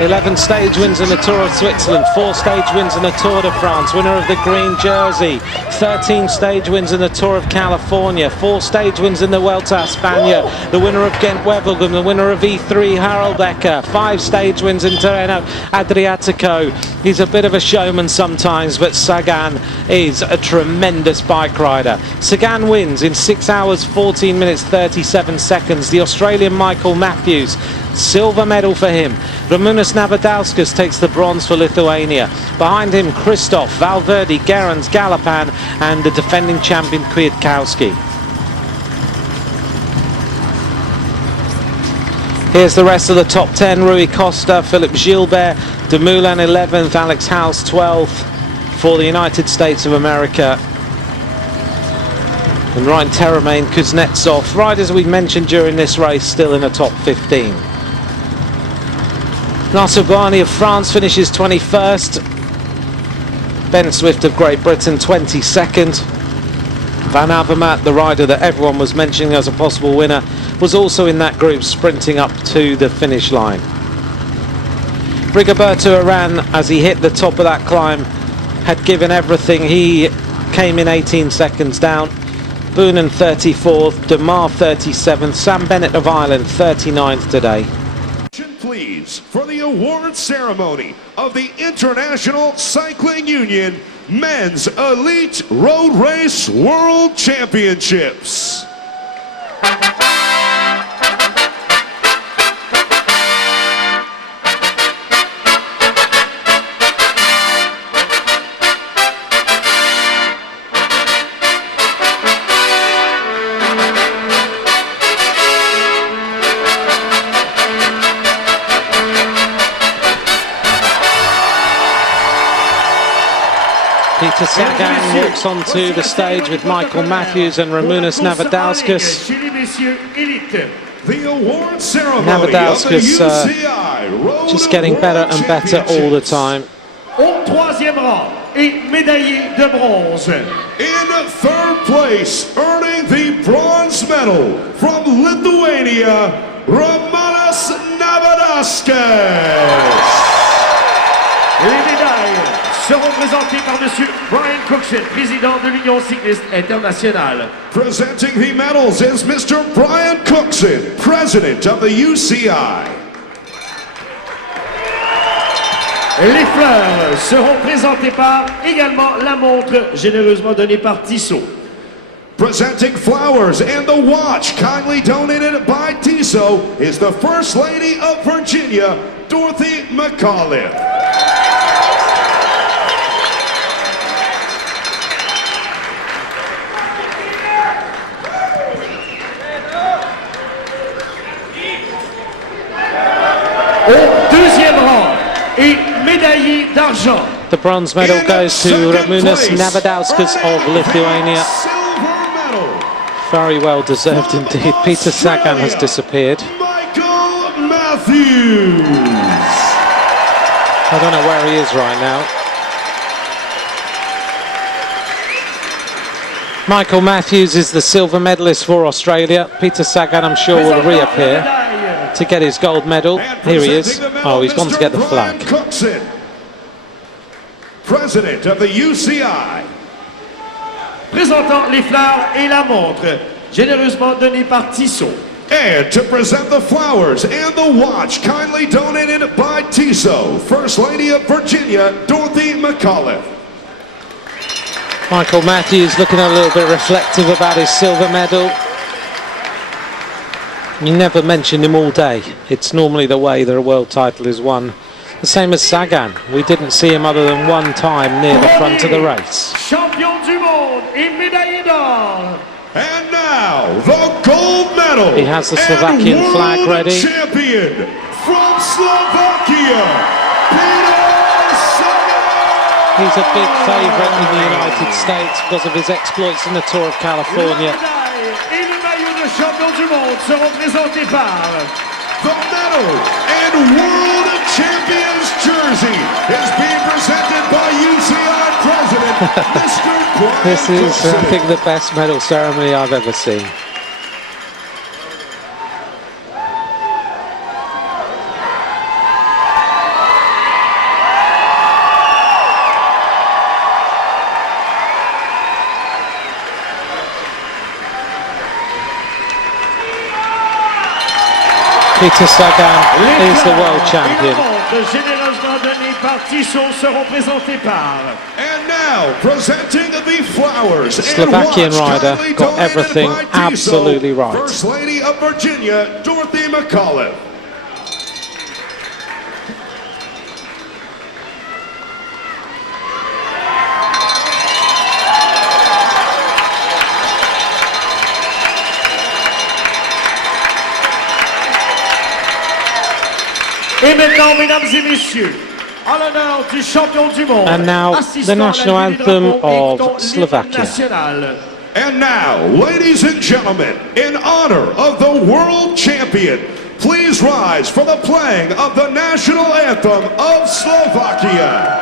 11 stage wins in the Tour of Switzerland, 4 stage wins in the Tour de France, winner of the green jersey, 13 stage wins in the Tour of California, 4 stage wins in the Vuelta a España, the winner of Ghent-Wevelgem, the winner of E3 Harelbeke, 5 stage wins in Tirreno Adriatico. He's a bit of a showman sometimes, but Sagan is a tremendous bike rider. Sagan wins in 6 hours 14 minutes 37 seconds. The Australian Michael Matthews, silver medal for him. Ramūnas Navadauskas takes the bronze for Lithuania. Behind him, Christoph, Valverde, Gerrans, Galopan, and the defending champion Kwiatkowski. Here's the rest of the top 10. Rui Costa, Philippe Gilbert, Dumoulin 11th, Alex Howes 12th for the United States of America. And Ryan Terremain, Kuznetsov, riders we've mentioned during this race, still in the top 15. Nacer Bouhanni of France finishes 21st. Ben Swift of Great Britain 22nd. Van Avermaet, the rider that everyone was mentioning as a possible winner, was also in that group, sprinting up to the finish line. Rigoberto Urán, as he hit the top of that climb, had given everything. He came in 18 seconds down. Boonen 34th, Demar 37th, Sam Bennett of Ireland 39th today. Please, for the award ceremony of the International Cycling Union Men's Elite Road Race World Championships. Peter Sagan walks onto the stage with Michael Matthews and Ramūnas Navadauskas. The award ceremony Navadauskas just getting better and better all the time. Au troisième rang et médaillé de bronze. In third place, earning the bronze medal from Lithuania, Ramūnas Navadauskas. Les médailles seront présentées par Monsieur Brian Cookson, président de l'Union cycliste internationale. Presenting the medals is Mr. Brian Cookson, president of the UCI. Les fleurs seront présentées par également la montre généreusement donnée par Tissot. Presenting flowers and the watch kindly donated by Tissot is the First Lady of Virginia, Dorothy McAuliffe. Au deuxième rang et médaillé d'argent. The bronze medal goes to Ramūnas Navadauskas of Lithuania. Very well deserved indeed. Peter Sagan has disappeared. Michael Matthews. I don't know where he is right now. Michael Matthews is the silver medalist for Australia. Peter Sagan, I'm sure, will reappear to get his gold medal. Here he is. Oh, he's gone to get the flag. Cookson, president of the UCI. Présentant les fleurs et la montre, généreusement donnée par Tissot. And to present the flowers and the watch kindly donated by Tissot, First Lady of Virginia, Dorothy McAuliffe. Michael Matthews looking a little bit reflective about his silver medal. You never mention him all day. It's normally the way that a world title is won. The same as Sagan. We didn't see him other than one time near the front of the race. Champion du monde et médaillé d'or. And now, the gold medal. He has the Slovakian and flag world ready. Champion from Slovakia, Peter Sagan. He's a big favourite in the United States because of his exploits in the Tour of California. Et le maillot de champion du monde seront présentés par the medal and world champions jersey is being presented by UCI President, Mr. Brian This is, I Cookson. think, the best medal ceremony I've ever seen. Peter Sagan is the world champion. Généreusement donné par Tissot seront présentés par. And now, presenting the flowers Slovakian and watch rider kindly got donated everything by Tissot, absolutely right. First Lady of Virginia, Dorothy McAuliffe. Et maintenant, mesdames et messieurs, en l'honneur du champion du monde, And now, assistant the à la national levée du anthem drapeau et of dont l'hymne Slovakia. national. And now, ladies and gentlemen, in honor of the world champion, please rise for the playing of the national anthem of Slovakia.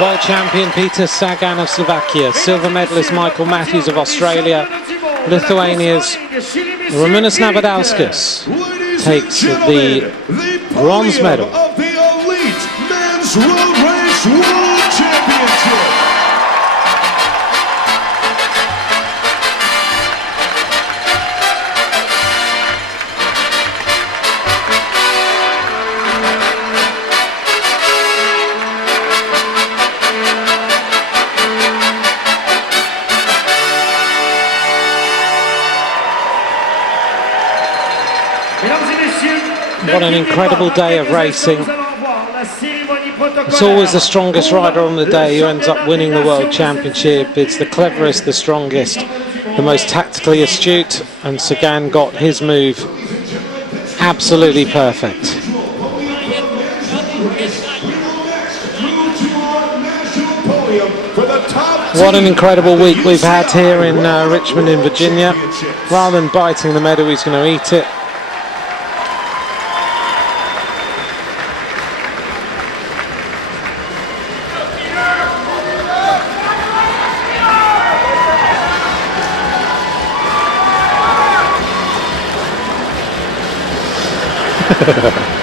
World champion Peter Sagan of Slovakia, silver medalist Michael Matthews of Australia, Lithuania's Ramonas Navadauskas Ladies takes and the gentlemen, the bronze podium medal. of the elite men's road race world championship. What an incredible day of racing. It's always the strongest rider on the day who ends up winning the World Championship. It's the cleverest, the strongest, the most tactically astute, and Sagan got his move absolutely perfect. What an incredible week we've had here in Richmond in Virginia. Rather than biting the medal, he's going to eat it. Ha ha ha.